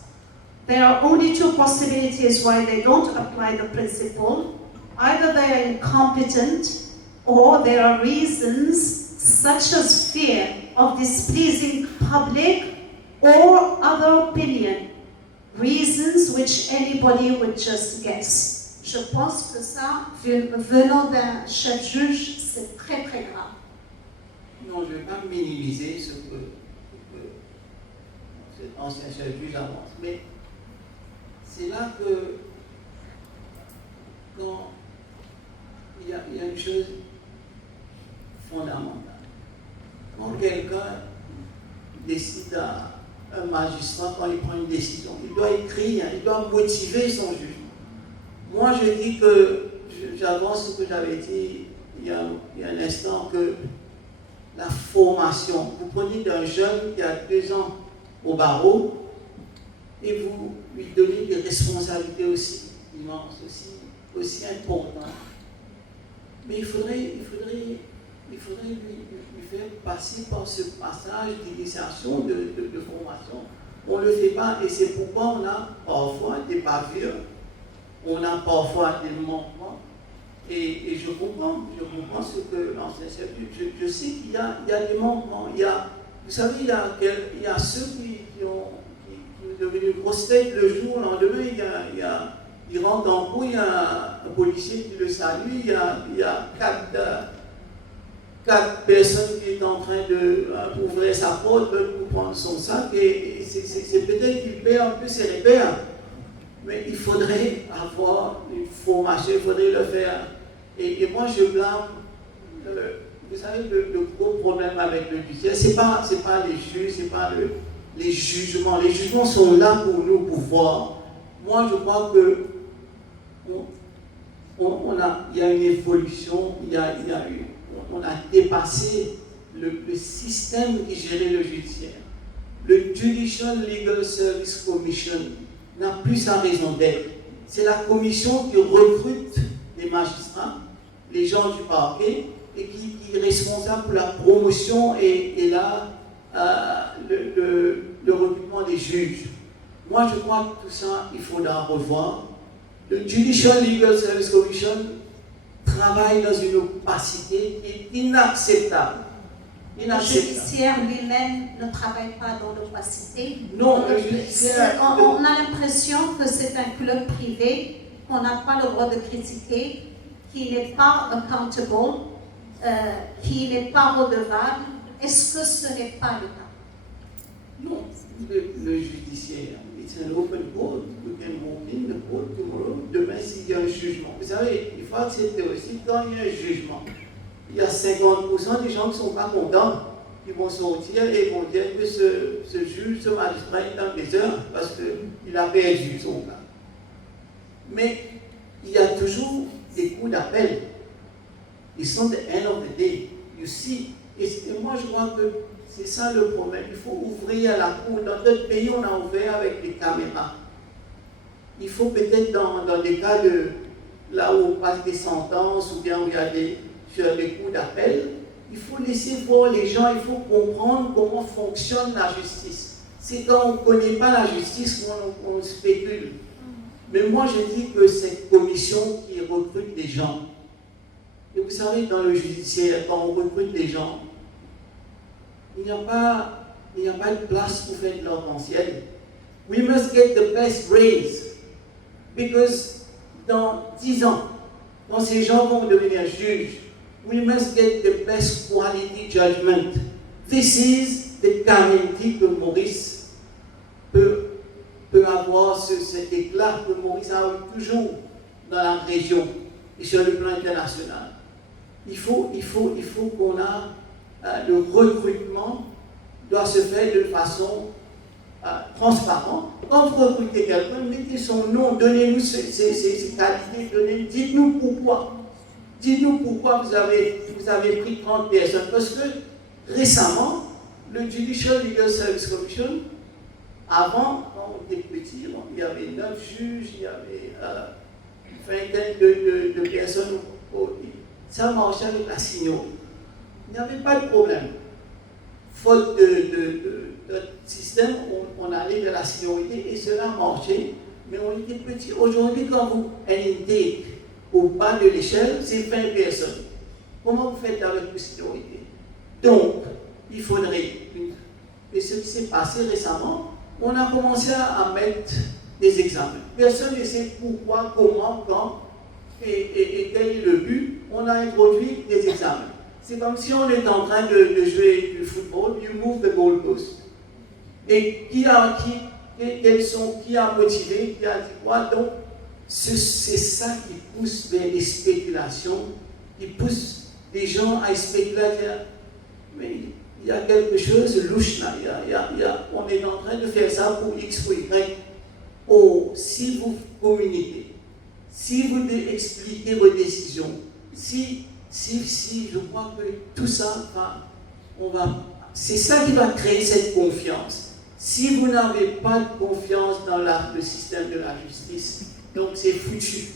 There are only two possibilities why they don't apply the principle. Either they are incompetent, or there are reasons such as fear of displeasing public or other opinion. Reasons which anybody would just guess. Je pense que ça, venant d'un chef juge, c'est très très grave. Non, je ne vais pas minimiser ce que cet ancien chef juge avance, mais c'est là que quand il y a une chose fondamentale. Quand quelqu'un décide un magistrat, quand il prend une décision, il doit écrire, il doit motiver son jugement. Moi, je dis que, j'avance ce que j'avais dit il y a un instant, que la formation, vous prenez d'un jeune qui a 2 ans au barreau et vous lui donnez des responsabilités aussi immenses, aussi importantes. Mais il faudrait lui faire passer par ce passage d'initiation, de formation. On ne le fait pas, et c'est pourquoi on a parfois des bavures, on a parfois des manquements, et je comprends ce que l'ancien chef, je sais qu'il y a des manquements. Vous savez, il y a ceux qui sont devenus grosses têtes le jour, le lendemain, il rentre en cours, il y a un policier qui le salue, il y a 4 personnes qui sont en train d'ouvrir sa porte pour prendre son sac, et c'est peut-être qu'il perd un peu ses repères, mais il faudrait avoir une formation, il faudrait le faire. Et moi je blâme, vous savez, le gros problème avec le judiciaire, c'est pas les juges, c'est pas les jugements. Les jugements sont là pour nous, pour voir. Moi je crois que il y a une évolution, on a dépassé le système qui gérait le judiciaire. Le Judicial Legal Service Commission n'a plus sa raison d'être. C'est la commission qui recrute les magistrats, les gens du parquet, et qui est responsable pour la promotion et le recrutement des juges. Moi, je crois que tout ça, il faudra revoir. Le Judicial Legal Service Commission travaille dans une opacité qui est inacceptable. Le judiciaire lui-même ne travaille pas dans l'opacité. Non, le judiciaire... On a l'impression que c'est un club privé qu'on n'a pas le droit de critiquer, qui n'est pas accountable, qui n'est pas redevable. Est-ce que ce n'est pas le cas? Non, le judiciaire, it's an open court. You can walk in the court tomorrow. Demain, s'il y a un jugement. Vous savez, il faut accepter aussi, quand il y a un jugement, il y a 50% des gens qui ne sont pas contents, qui vont sortir et vont dire que ce juge, ce magistrat est dans des heures parce qu'il a perdu son cas. Mais il y a toujours des coups d'appel. Ils sont the end of the day. You see, et moi je crois que c'est ça le problème. Il faut ouvrir la cour. Dans d'autres pays, on a ouvert avec des caméras. Il faut peut-être dans des cas là où on passe des sentences ou bien où il y a des coups d'appel, il faut laisser voir les gens, il faut comprendre comment fonctionne la justice. C'est quand on ne connaît pas la justice qu'on spécule. Mais moi, je dis que cette commission qui recrute des gens, et vous savez, dans le judiciaire, quand on recrute des gens, il n'y a pas de place pour faire de l'arc-en-ciel. We must get the best grades. Because dans 10 ans, quand ces gens vont devenir juges, we must get the best quality judgment. This is the guarantee que Maurice peut avoir cet éclat que Maurice a eu toujours dans la région et sur le plan international. Il faut qu'on a le recrutement doit se faire de façon transparente. Quand vous recrutez quelqu'un, mettez son nom, donnez-nous ses qualités, dites-nous pourquoi. Dites-nous pourquoi vous avez pris 30 personnes. Parce que récemment, le Judicial Legal Service Commission, avant, quand on était petit, il y avait 9 juges, il y avait une vingtaine de personnes. Ça marchait avec la signaux. Il n'y avait pas de problème. Faute de système, on allait vers la seniorité et cela marchait, mais on était petit. Aujourd'hui, quand vous allez au bas de l'échelle, c'est 20 personnes. Comment vous faites avec la seniorité? Donc, il faudrait, et ce qui s'est passé récemment, on a commencé à mettre des examens. Personne ne sait pourquoi, comment, quand et quel est le but. On a introduit des examens. C'est comme si on était en train de jouer du football, you move the goalpost. Et qui a motivé, qui a dit quoi? Donc, c'est ça qui pousse vers les spéculations, qui pousse les gens à spéculer, à dire, mais il y a quelque chose de louche là, on est en train de faire ça pour X ou Y. Oh, si vous communiquez, si vous expliquez vos décisions, si je crois que tout ça c'est ça qui va créer cette confiance. Si vous n'avez pas de confiance dans le système de la justice, donc c'est foutu.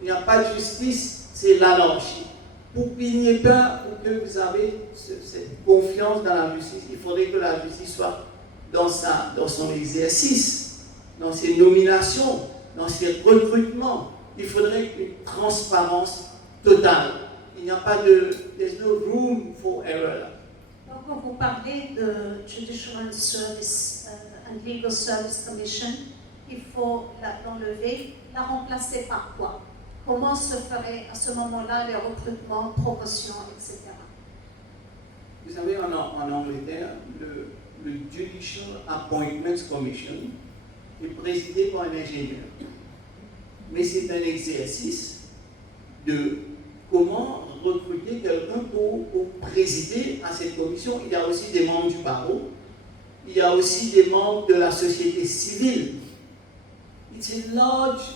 Il n'y a pas de justice, c'est l'anarchie. Pour qu'il n'y ait pas, pour que vous avez cette confiance dans la justice, il faudrait que la justice soit dans son exercice, dans ses nominations, dans ses recrutements. Il faudrait une transparence totale. Il n'y a pas there's no room for error. Donc, quand vous parlez de Judicial Service and Legal Service Commission, il faut l'enlever, la remplacer par quoi? Comment se ferait à ce moment-là les recrutements, promotions, etc. Vous savez, en Angleterre, le Judicial Appointments Commission est présidé par un ingénieur. Mais c'est un exercice de comment recruter quelqu'un pour présider à cette commission. Il y a aussi des membres du barreau, il y a aussi des membres de la société civile. It's a large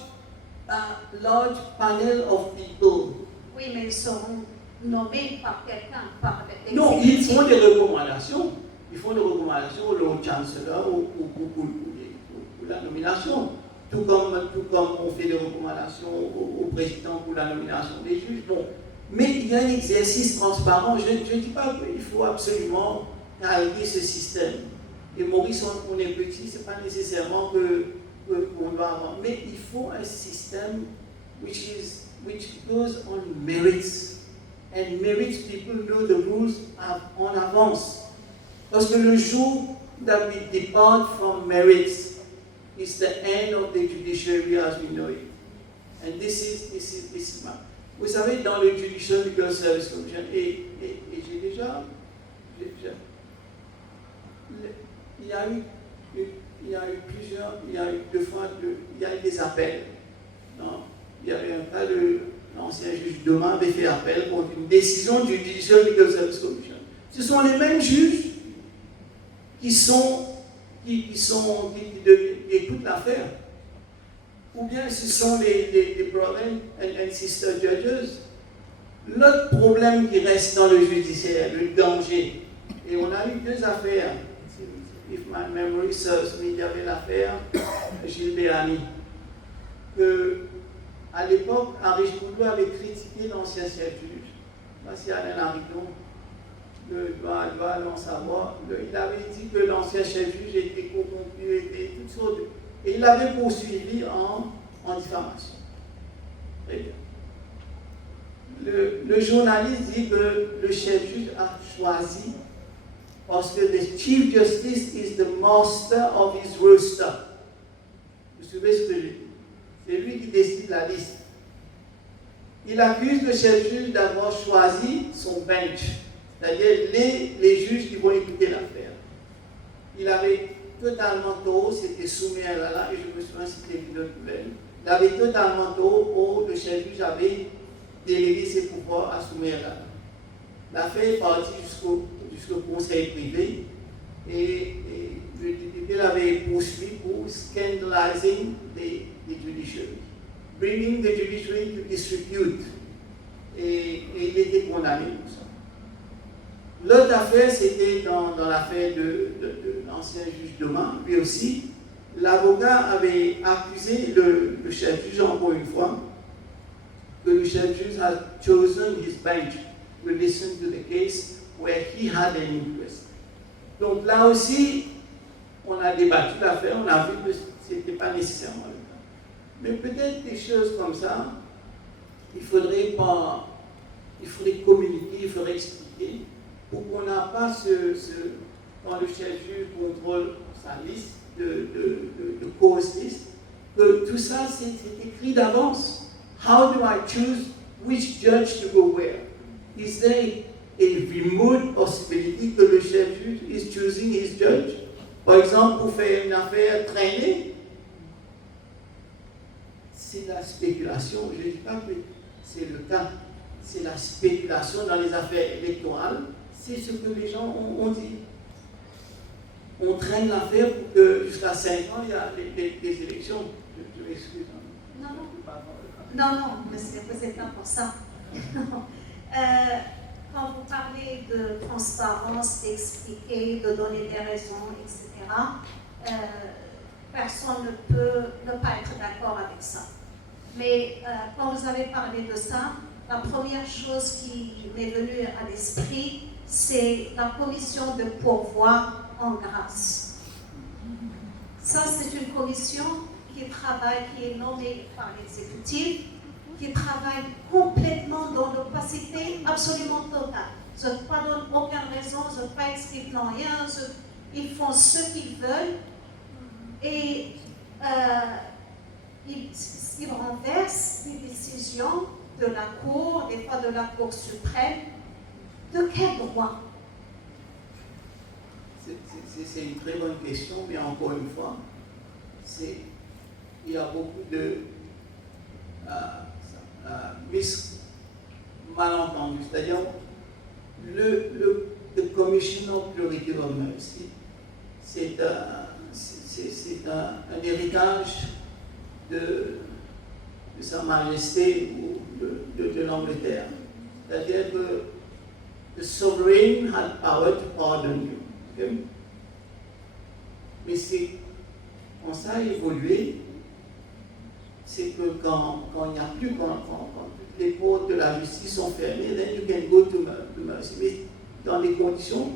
panel of people. Oui, mais ils seront nommés par quelqu'un, par l'exécutif. Non, ils font des recommandations. Ils font des recommandations au chancellor ou pour la nomination. Tout comme on fait des recommandations au président pour la nomination des juges. Bon. Mais il y a un exercice transparent. Je ne dis pas qu'il faut absolument calquer ce système. Et Maurice, on est petit, ce n'est pas nécessairement qu'on doit avoir. Mais il faut un système which goes on merits. And merits, people know the rules en avance. Parce que le jour that we depart from merits, it's the end of the judiciary as we know it. And this is my... Vous savez, dans le Judicial Legal Service Commission, et j'ai déjà... Il y a eu plusieurs... Il y a eu 2 fois... Il y a eu des appels. Non? Il y avait un cas de... L'ancien juge Doma avait fait appel contre une décision du Judicial Legal Service Commission. Ce sont les mêmes juges qui écoutent l'affaire. Ou bien ce sont les brothers and sister judges. L'autre problème qui reste dans le judiciaire, le danger, et on a eu 2 affaires. If my memory serves me, il y avait l'affaire Gilles Béani. À l'époque, Henri Boudou avait critiqué l'ancien juge Parce qu'Alain Lariton doit l'en savoir. Il avait dit que l'ancien chef-juge était corrompu, était toutes sortes de... Et il l'avait poursuivi en diffamation. Très bien. Le journaliste dit que le chef-juge a choisi parce que the Chief Justice is the master of his roster. Vous savez ce que je dis? C'est lui qui décide la liste. Il accuse le chef-juge d'avoir choisi son bench, c'est-à-dire les juges qui vont écouter l'affaire. Il avait totalement tort, c'était Soumer là, et je me souviens c'était une autre nouvelle. Il avait totalement tort, le chef-juge avait délégué ses pouvoirs à Soumer là. L'affaire est partie jusqu'au conseil privé et le député l'avait poursuivi pour scandalizing the judiciary, bringing the judiciary to disrepute. Et il était condamné pour ça. L'autre affaire, c'était dans l'affaire de l'ancien juge Doma. Lui aussi, l'avocat avait accusé le chef-juge, encore une fois, que le chef-juge had chosen his bench to listen to the case where he had an interest. Donc là aussi, on a débattu l'affaire, on a vu que ce n'était pas nécessairement le cas. Mais peut-être des choses comme ça, il faudrait communiquer, il faudrait expliquer, pour qu'on n'a pas quand le chef-juge contrôle sa liste de cause list, que tout ça c'est écrit d'avance. How do I choose which judge to go where? Is there a remote possibility que le chef-juge is choosing his judge? Par exemple, pour faire une affaire traînée, c'est la spéculation. Je ne dis pas que c'est le cas. C'est la spéculation dans les affaires électorales. C'est ce que les gens ont dit. On traîne l'affaire pour que jusqu'à 5 ans, il y a les élections. Je m'excuse. Non, monsieur le Président, pour ça. Quand vous parlez de transparence, d'expliquer, de donner des raisons, etc., personne ne peut ne pas être d'accord avec ça. Mais quand vous avez parlé de ça, la première chose qui m'est venue à l'esprit, c'est la commission de pourvoi en grâce. Ça, c'est une commission qui travaille, qui est nommée par l'exécutif, qui travaille complètement dans l'opacité absolument totale. Je ne donne aucune raison, je ne pas expliquer rien, ils font ce qu'ils veulent et ils renversent les décisions de la Cour, des fois de la Cour suprême. De quel droit? C'est une très bonne question, mais encore une fois, il y a beaucoup de malentendus. C'est-à-dire, le Commission of Purity of Mercy, c'est un héritage de Sa Majesté ou de l'Angleterre. C'est-à-dire que the sovereign had power to pardon you. Okay? Mais c'est quand ça a évolué, c'est que quand il n'y a plus, quand toutes les portes de la justice sont fermées, then you can go to mercy. Mais dans des conditions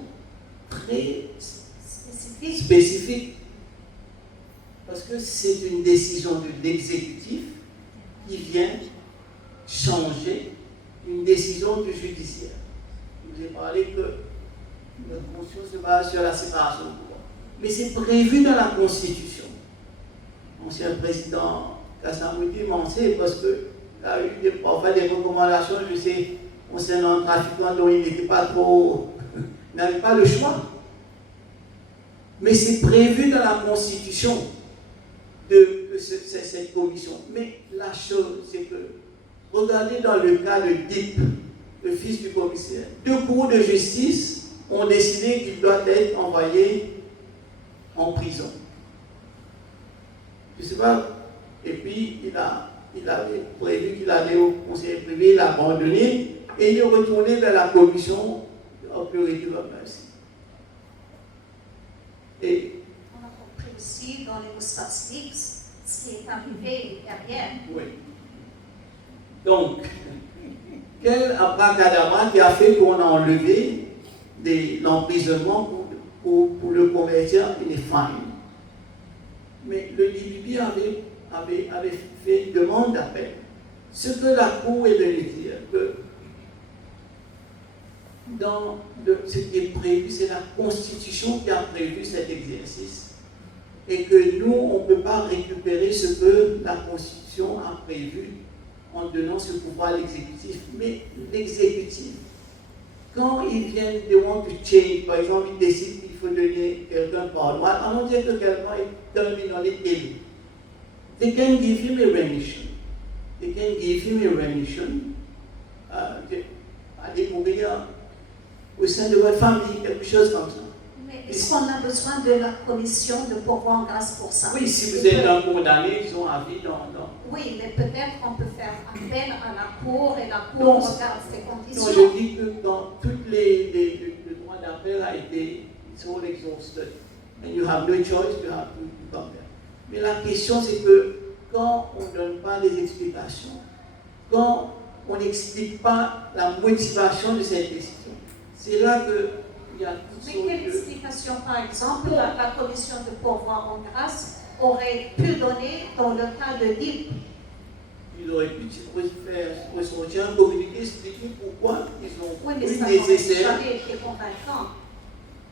très spécifiques. Parce que c'est une décision de l'exécutif qui vient changer une décision du judiciaire. Je vous ai parlé que notre conscience se base sur la séparation de pouvoir. Mais c'est prévu dans la Constitution. L'ancien président Kassamouti m'en sait parce qu'il a eu parfois des recommandations, je sais, concernant un trafiquant dont il n'était pas trop. Il n'avait pas le choix. Mais c'est prévu dans la Constitution de cette commission. Mais la chose, c'est que, regardez dans le cas de Dip, le fils du commissaire, 2 cours de justice ont décidé qu'il doit être envoyé en prison. Je ne sais pas, et puis il avait prévu qu'il allait au conseil privé, il l'a abandonné, et il est retourné vers la commission of Purity of Mercy. Et on a compris aussi dans les statistiques ce qui est arrivé derrière. Oui. Donc, Quel abracadabra qui a fait qu'on a enlevé l'emprisonnement pour le convertir en une fine. Mais le DPP avait fait une demande d'appel. Ce que la Cour est venue dire, que dans ce qui est prévu, c'est la Constitution qui a prévu cet exercice. Et que nous, on ne peut pas récupérer ce que la Constitution a prévu en donnant ce pouvoir à l'exécutif. Mais l'exécutif, quand ils viennent, they want to change, par exemple, ils décident qu'il faut donner quelqu'un par loi, allons dire que quelqu'un est terminally ill. They can give him a remission. They can give him a remission. Aller mourir au sein de votre famille, quelque chose comme ça. Mais est-ce qu'on a besoin de la commission de pourvoi en grâce pour ça? Oui, si vous êtes un condamné, ils ont avis dans... Oui, mais peut-être qu'on peut faire appel à la Cour et la Cour regarde ces conditions. Non, je dis que dans toutes le droit d'appel a été, it's all exhausted. And you have no choice, you have to come there. Mais la question, c'est que quand on ne donne pas des explications, quand on n'explique pas la motivation de cette décision, c'est là qu'il y a toutes sortes de... Mais quelle explication, par exemple, la commission de pourvoi en grâce aurait pu donner dans le cas de DIP? Il aurait pu ressortir un communiqué, expliquer pourquoi ils ont oui, mais eu ça nécessaire. Jamais été convaincant.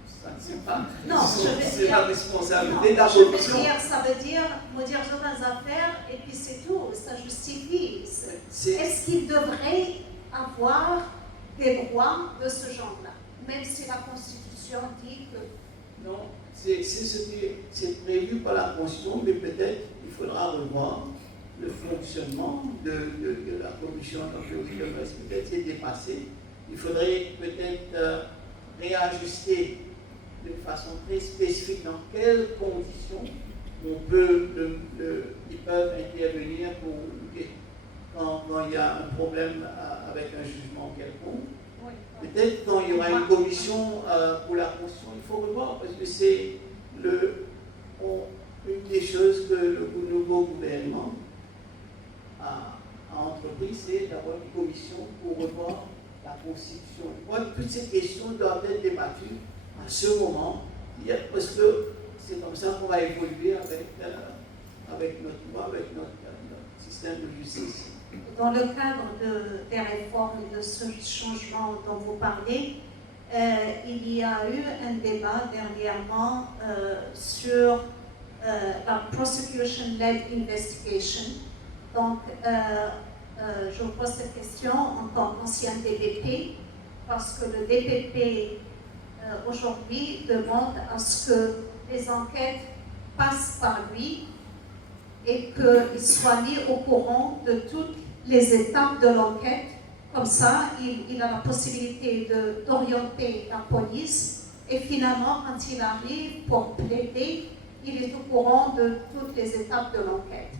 Ça ne sait pas. Non, c'est la responsabilité de la commission. commission. Ça veut dire maudire les affaires et puis c'est tout. Ça justifie. Est-ce qu'il devrait avoir des droits de ce genre-là, même si la Constitution dit que... Non, c'est ce qui est prévu par la Constitution, mais peut-être il faudra revoir le fonctionnement de la commission d'enquête. Peut-être c'est dépassé. Il faudrait peut-être réajuster de façon très spécifique dans quelles conditions ils peuvent intervenir quand il y a un problème avec un jugement quelconque. Oui. Peut-être quand il y aura une commission pour la Constitution, il faut revoir, parce que c'est une des choses que le nouveau gouvernement a entrepris, c'est d'avoir une commission pour revoir la Constitution. Je crois que toutes ces questions doivent être débattues à ce moment, parce que c'est comme ça qu'on va évoluer avec notre loi, avec notre système de justice. Dans le cadre des réformes et de ce changement dont vous parlez, il y a eu un débat dernièrement sur la prosecution-led investigation. Donc, je vous pose cette question en tant qu'ancien DPP, parce que le DPP aujourd'hui demande à ce que les enquêtes passent par lui et qu'il soit mis au courant de toutes les étapes de l'enquête. Comme ça, il a la possibilité d'orienter la police et finalement, quand il arrive pour plaider, il est au courant de toutes les étapes de l'enquête.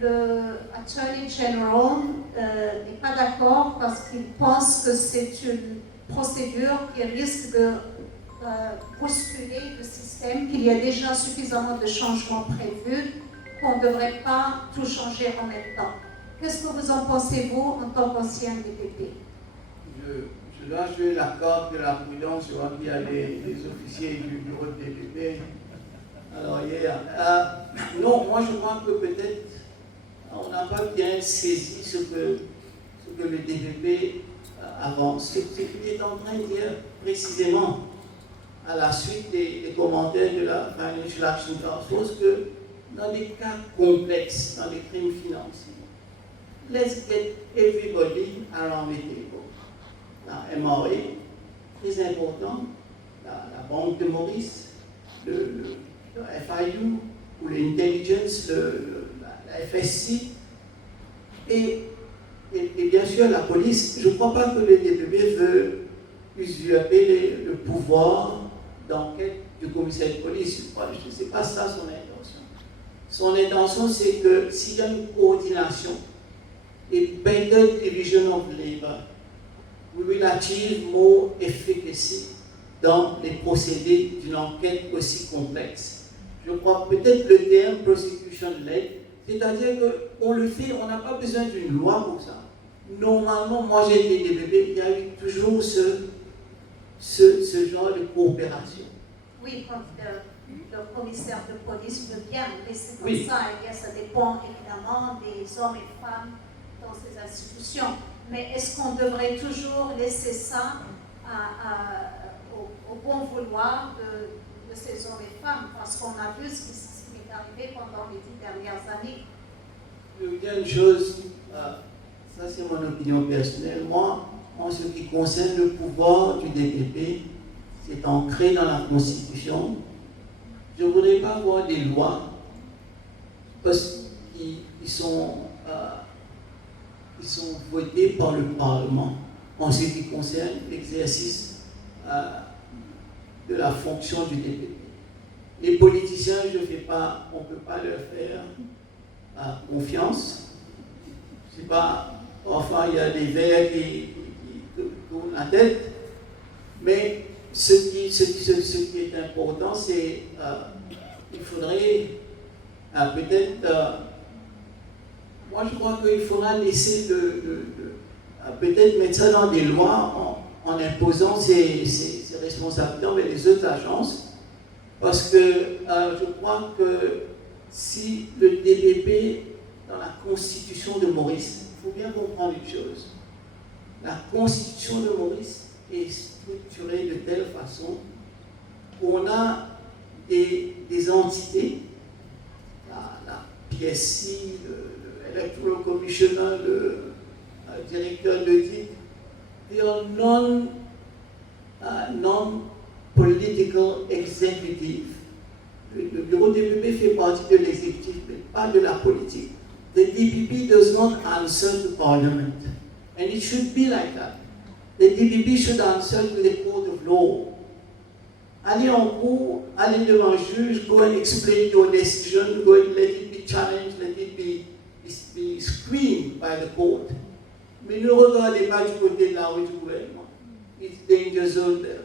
Le Attorney General n'est pas d'accord parce qu'il pense que c'est une procédure qui risque de bousculer le système, qu'il y a déjà suffisamment de changements prévus, qu'on ne devrait pas tout changer en même temps. Qu'est-ce que vous en pensez, vous, en tant qu'ancien DPP? Je dois jouer la carte de la prudence. Je vois qu'il y a des officiers du bureau de DPP. Alors, hier, non, moi je crois que peut-être on n'a pas bien saisi ce que le DPP avance. Ce qu'il est en train de dire précisément à la suite des commentaires de la Financial Action Task Force que dans des cas complexes, dans les crimes financiers, let's get everybody around the table. La MRA, très important, la Banque de Maurice, le FIU, ou l'intelligence, la FSC, et bien sûr la police. Je ne crois pas que le DPP veut usurper le pouvoir d'enquête du commissaire de police. Ce n'est pas ça son intention. Son intention, c'est que s'il y a une coordination et better division of labor, we will achieve more efficacy dans les procédés d'une enquête aussi complexe. Je crois peut-être le terme prosecution-led, c'est-à-dire qu'on le fait, on n'a pas besoin d'une loi pour ça. normalement, moi j'ai été DPP, il y a eu toujours ce genre de coopération. Oui, quand le commissaire de police veut bien laisser comme Oui. ça, et bien ça dépend évidemment des hommes et femmes dans ces institutions. Mais est-ce qu'on devrait toujours laisser ça au bon vouloir de ces hommes et femmes? Parce qu'on a vu ce qui est arrivé pendant les 10 dernières années. Je vais vous dire une chose, ça c'est mon opinion personnelle. Moi, en ce qui concerne le pouvoir du DPP, c'est ancré dans la Constitution. Je ne voudrais pas voir des lois parce qu'ils sont votés par le Parlement en ce qui concerne l'exercice de la fonction du DPP. Les politiciens, on ne peut pas leur faire confiance. Je sais pas, enfin il y a des vers qui tournent la tête, mais ce qui est important, c'est il faudrait peut-être, moi je crois qu'il faudra laisser peut-être mettre ça dans des lois en imposant ces responsabilités envers les autres agences, parce que je crois que si le DPP, dans la Constitution de Maurice, il faut bien comprendre une chose, la Constitution de Maurice est structurée de telle façon qu'on a des entités, la PSC, l'Electoral Commissioner, le directeur d'audit, they are non-political executive. Le bureau DPP fait partie de l'exécutif, mais pas de la politique. The DPP does not answer to Parliament, and it should be like that. The DPP should answer to the court of law. Allez en cours, allez devant un juge, go and explain your decision, go and let it be challenged, let it be screened by the court. Mais ne regardez pas du côté de la rue du gouvernement. It's danger zone there.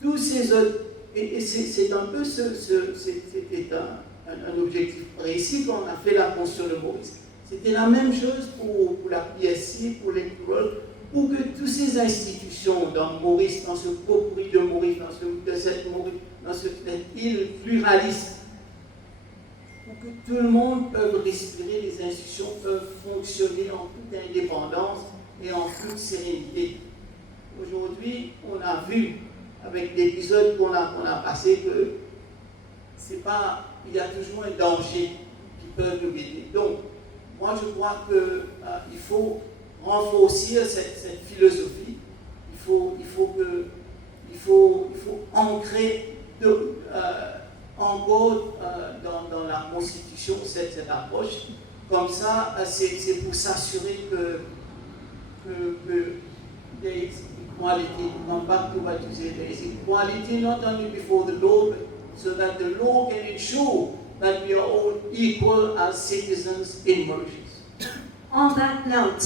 Tous ces autres, et c'est un peu c'était un objectif précis quand on a fait la Constitution de Maurice. C'était la même chose pour la PSC, pour l'Electoral, pour que toutes ces institutions dans Maurice, dans ce pot-pourri de Maurice, dans cette île pluraliste, pour que tout le monde puisse respirer, les institutions peuvent fonctionner en toute indépendance et en toute sérénité. Aujourd'hui, on a vu avec l'épisode qu'on a passé que c'est pas, il y a toujours un danger qui peut nous guider. Donc, moi je crois qu'il faut renforcer cette philosophie. Il faut ancrer encore dans la Constitution cette approche. Comme ça, c'est pour s'assurer que there is equality. Come back to what you said, there is equality not only before the law, but so that the law can ensure that we are all equal as citizens in Mauritius. On that note,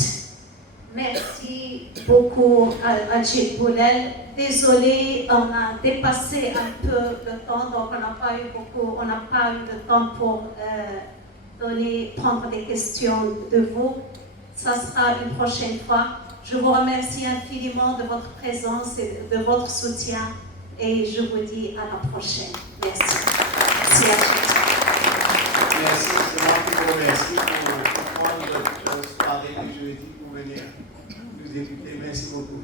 merci beaucoup à Gilles Boulel. Désolé, on a dépassé un peu le temps, donc on n'a pas eu le temps pour prendre des questions de vous. Ça sera une prochaine fois. Je vous remercie infiniment de votre présence et de votre soutien et je vous dis à la prochaine. Merci. Merci à tous. Merci, c'est moi qui vous remercie pour prendre notre soirée de jeudi pour venir nous écouter. Merci beaucoup.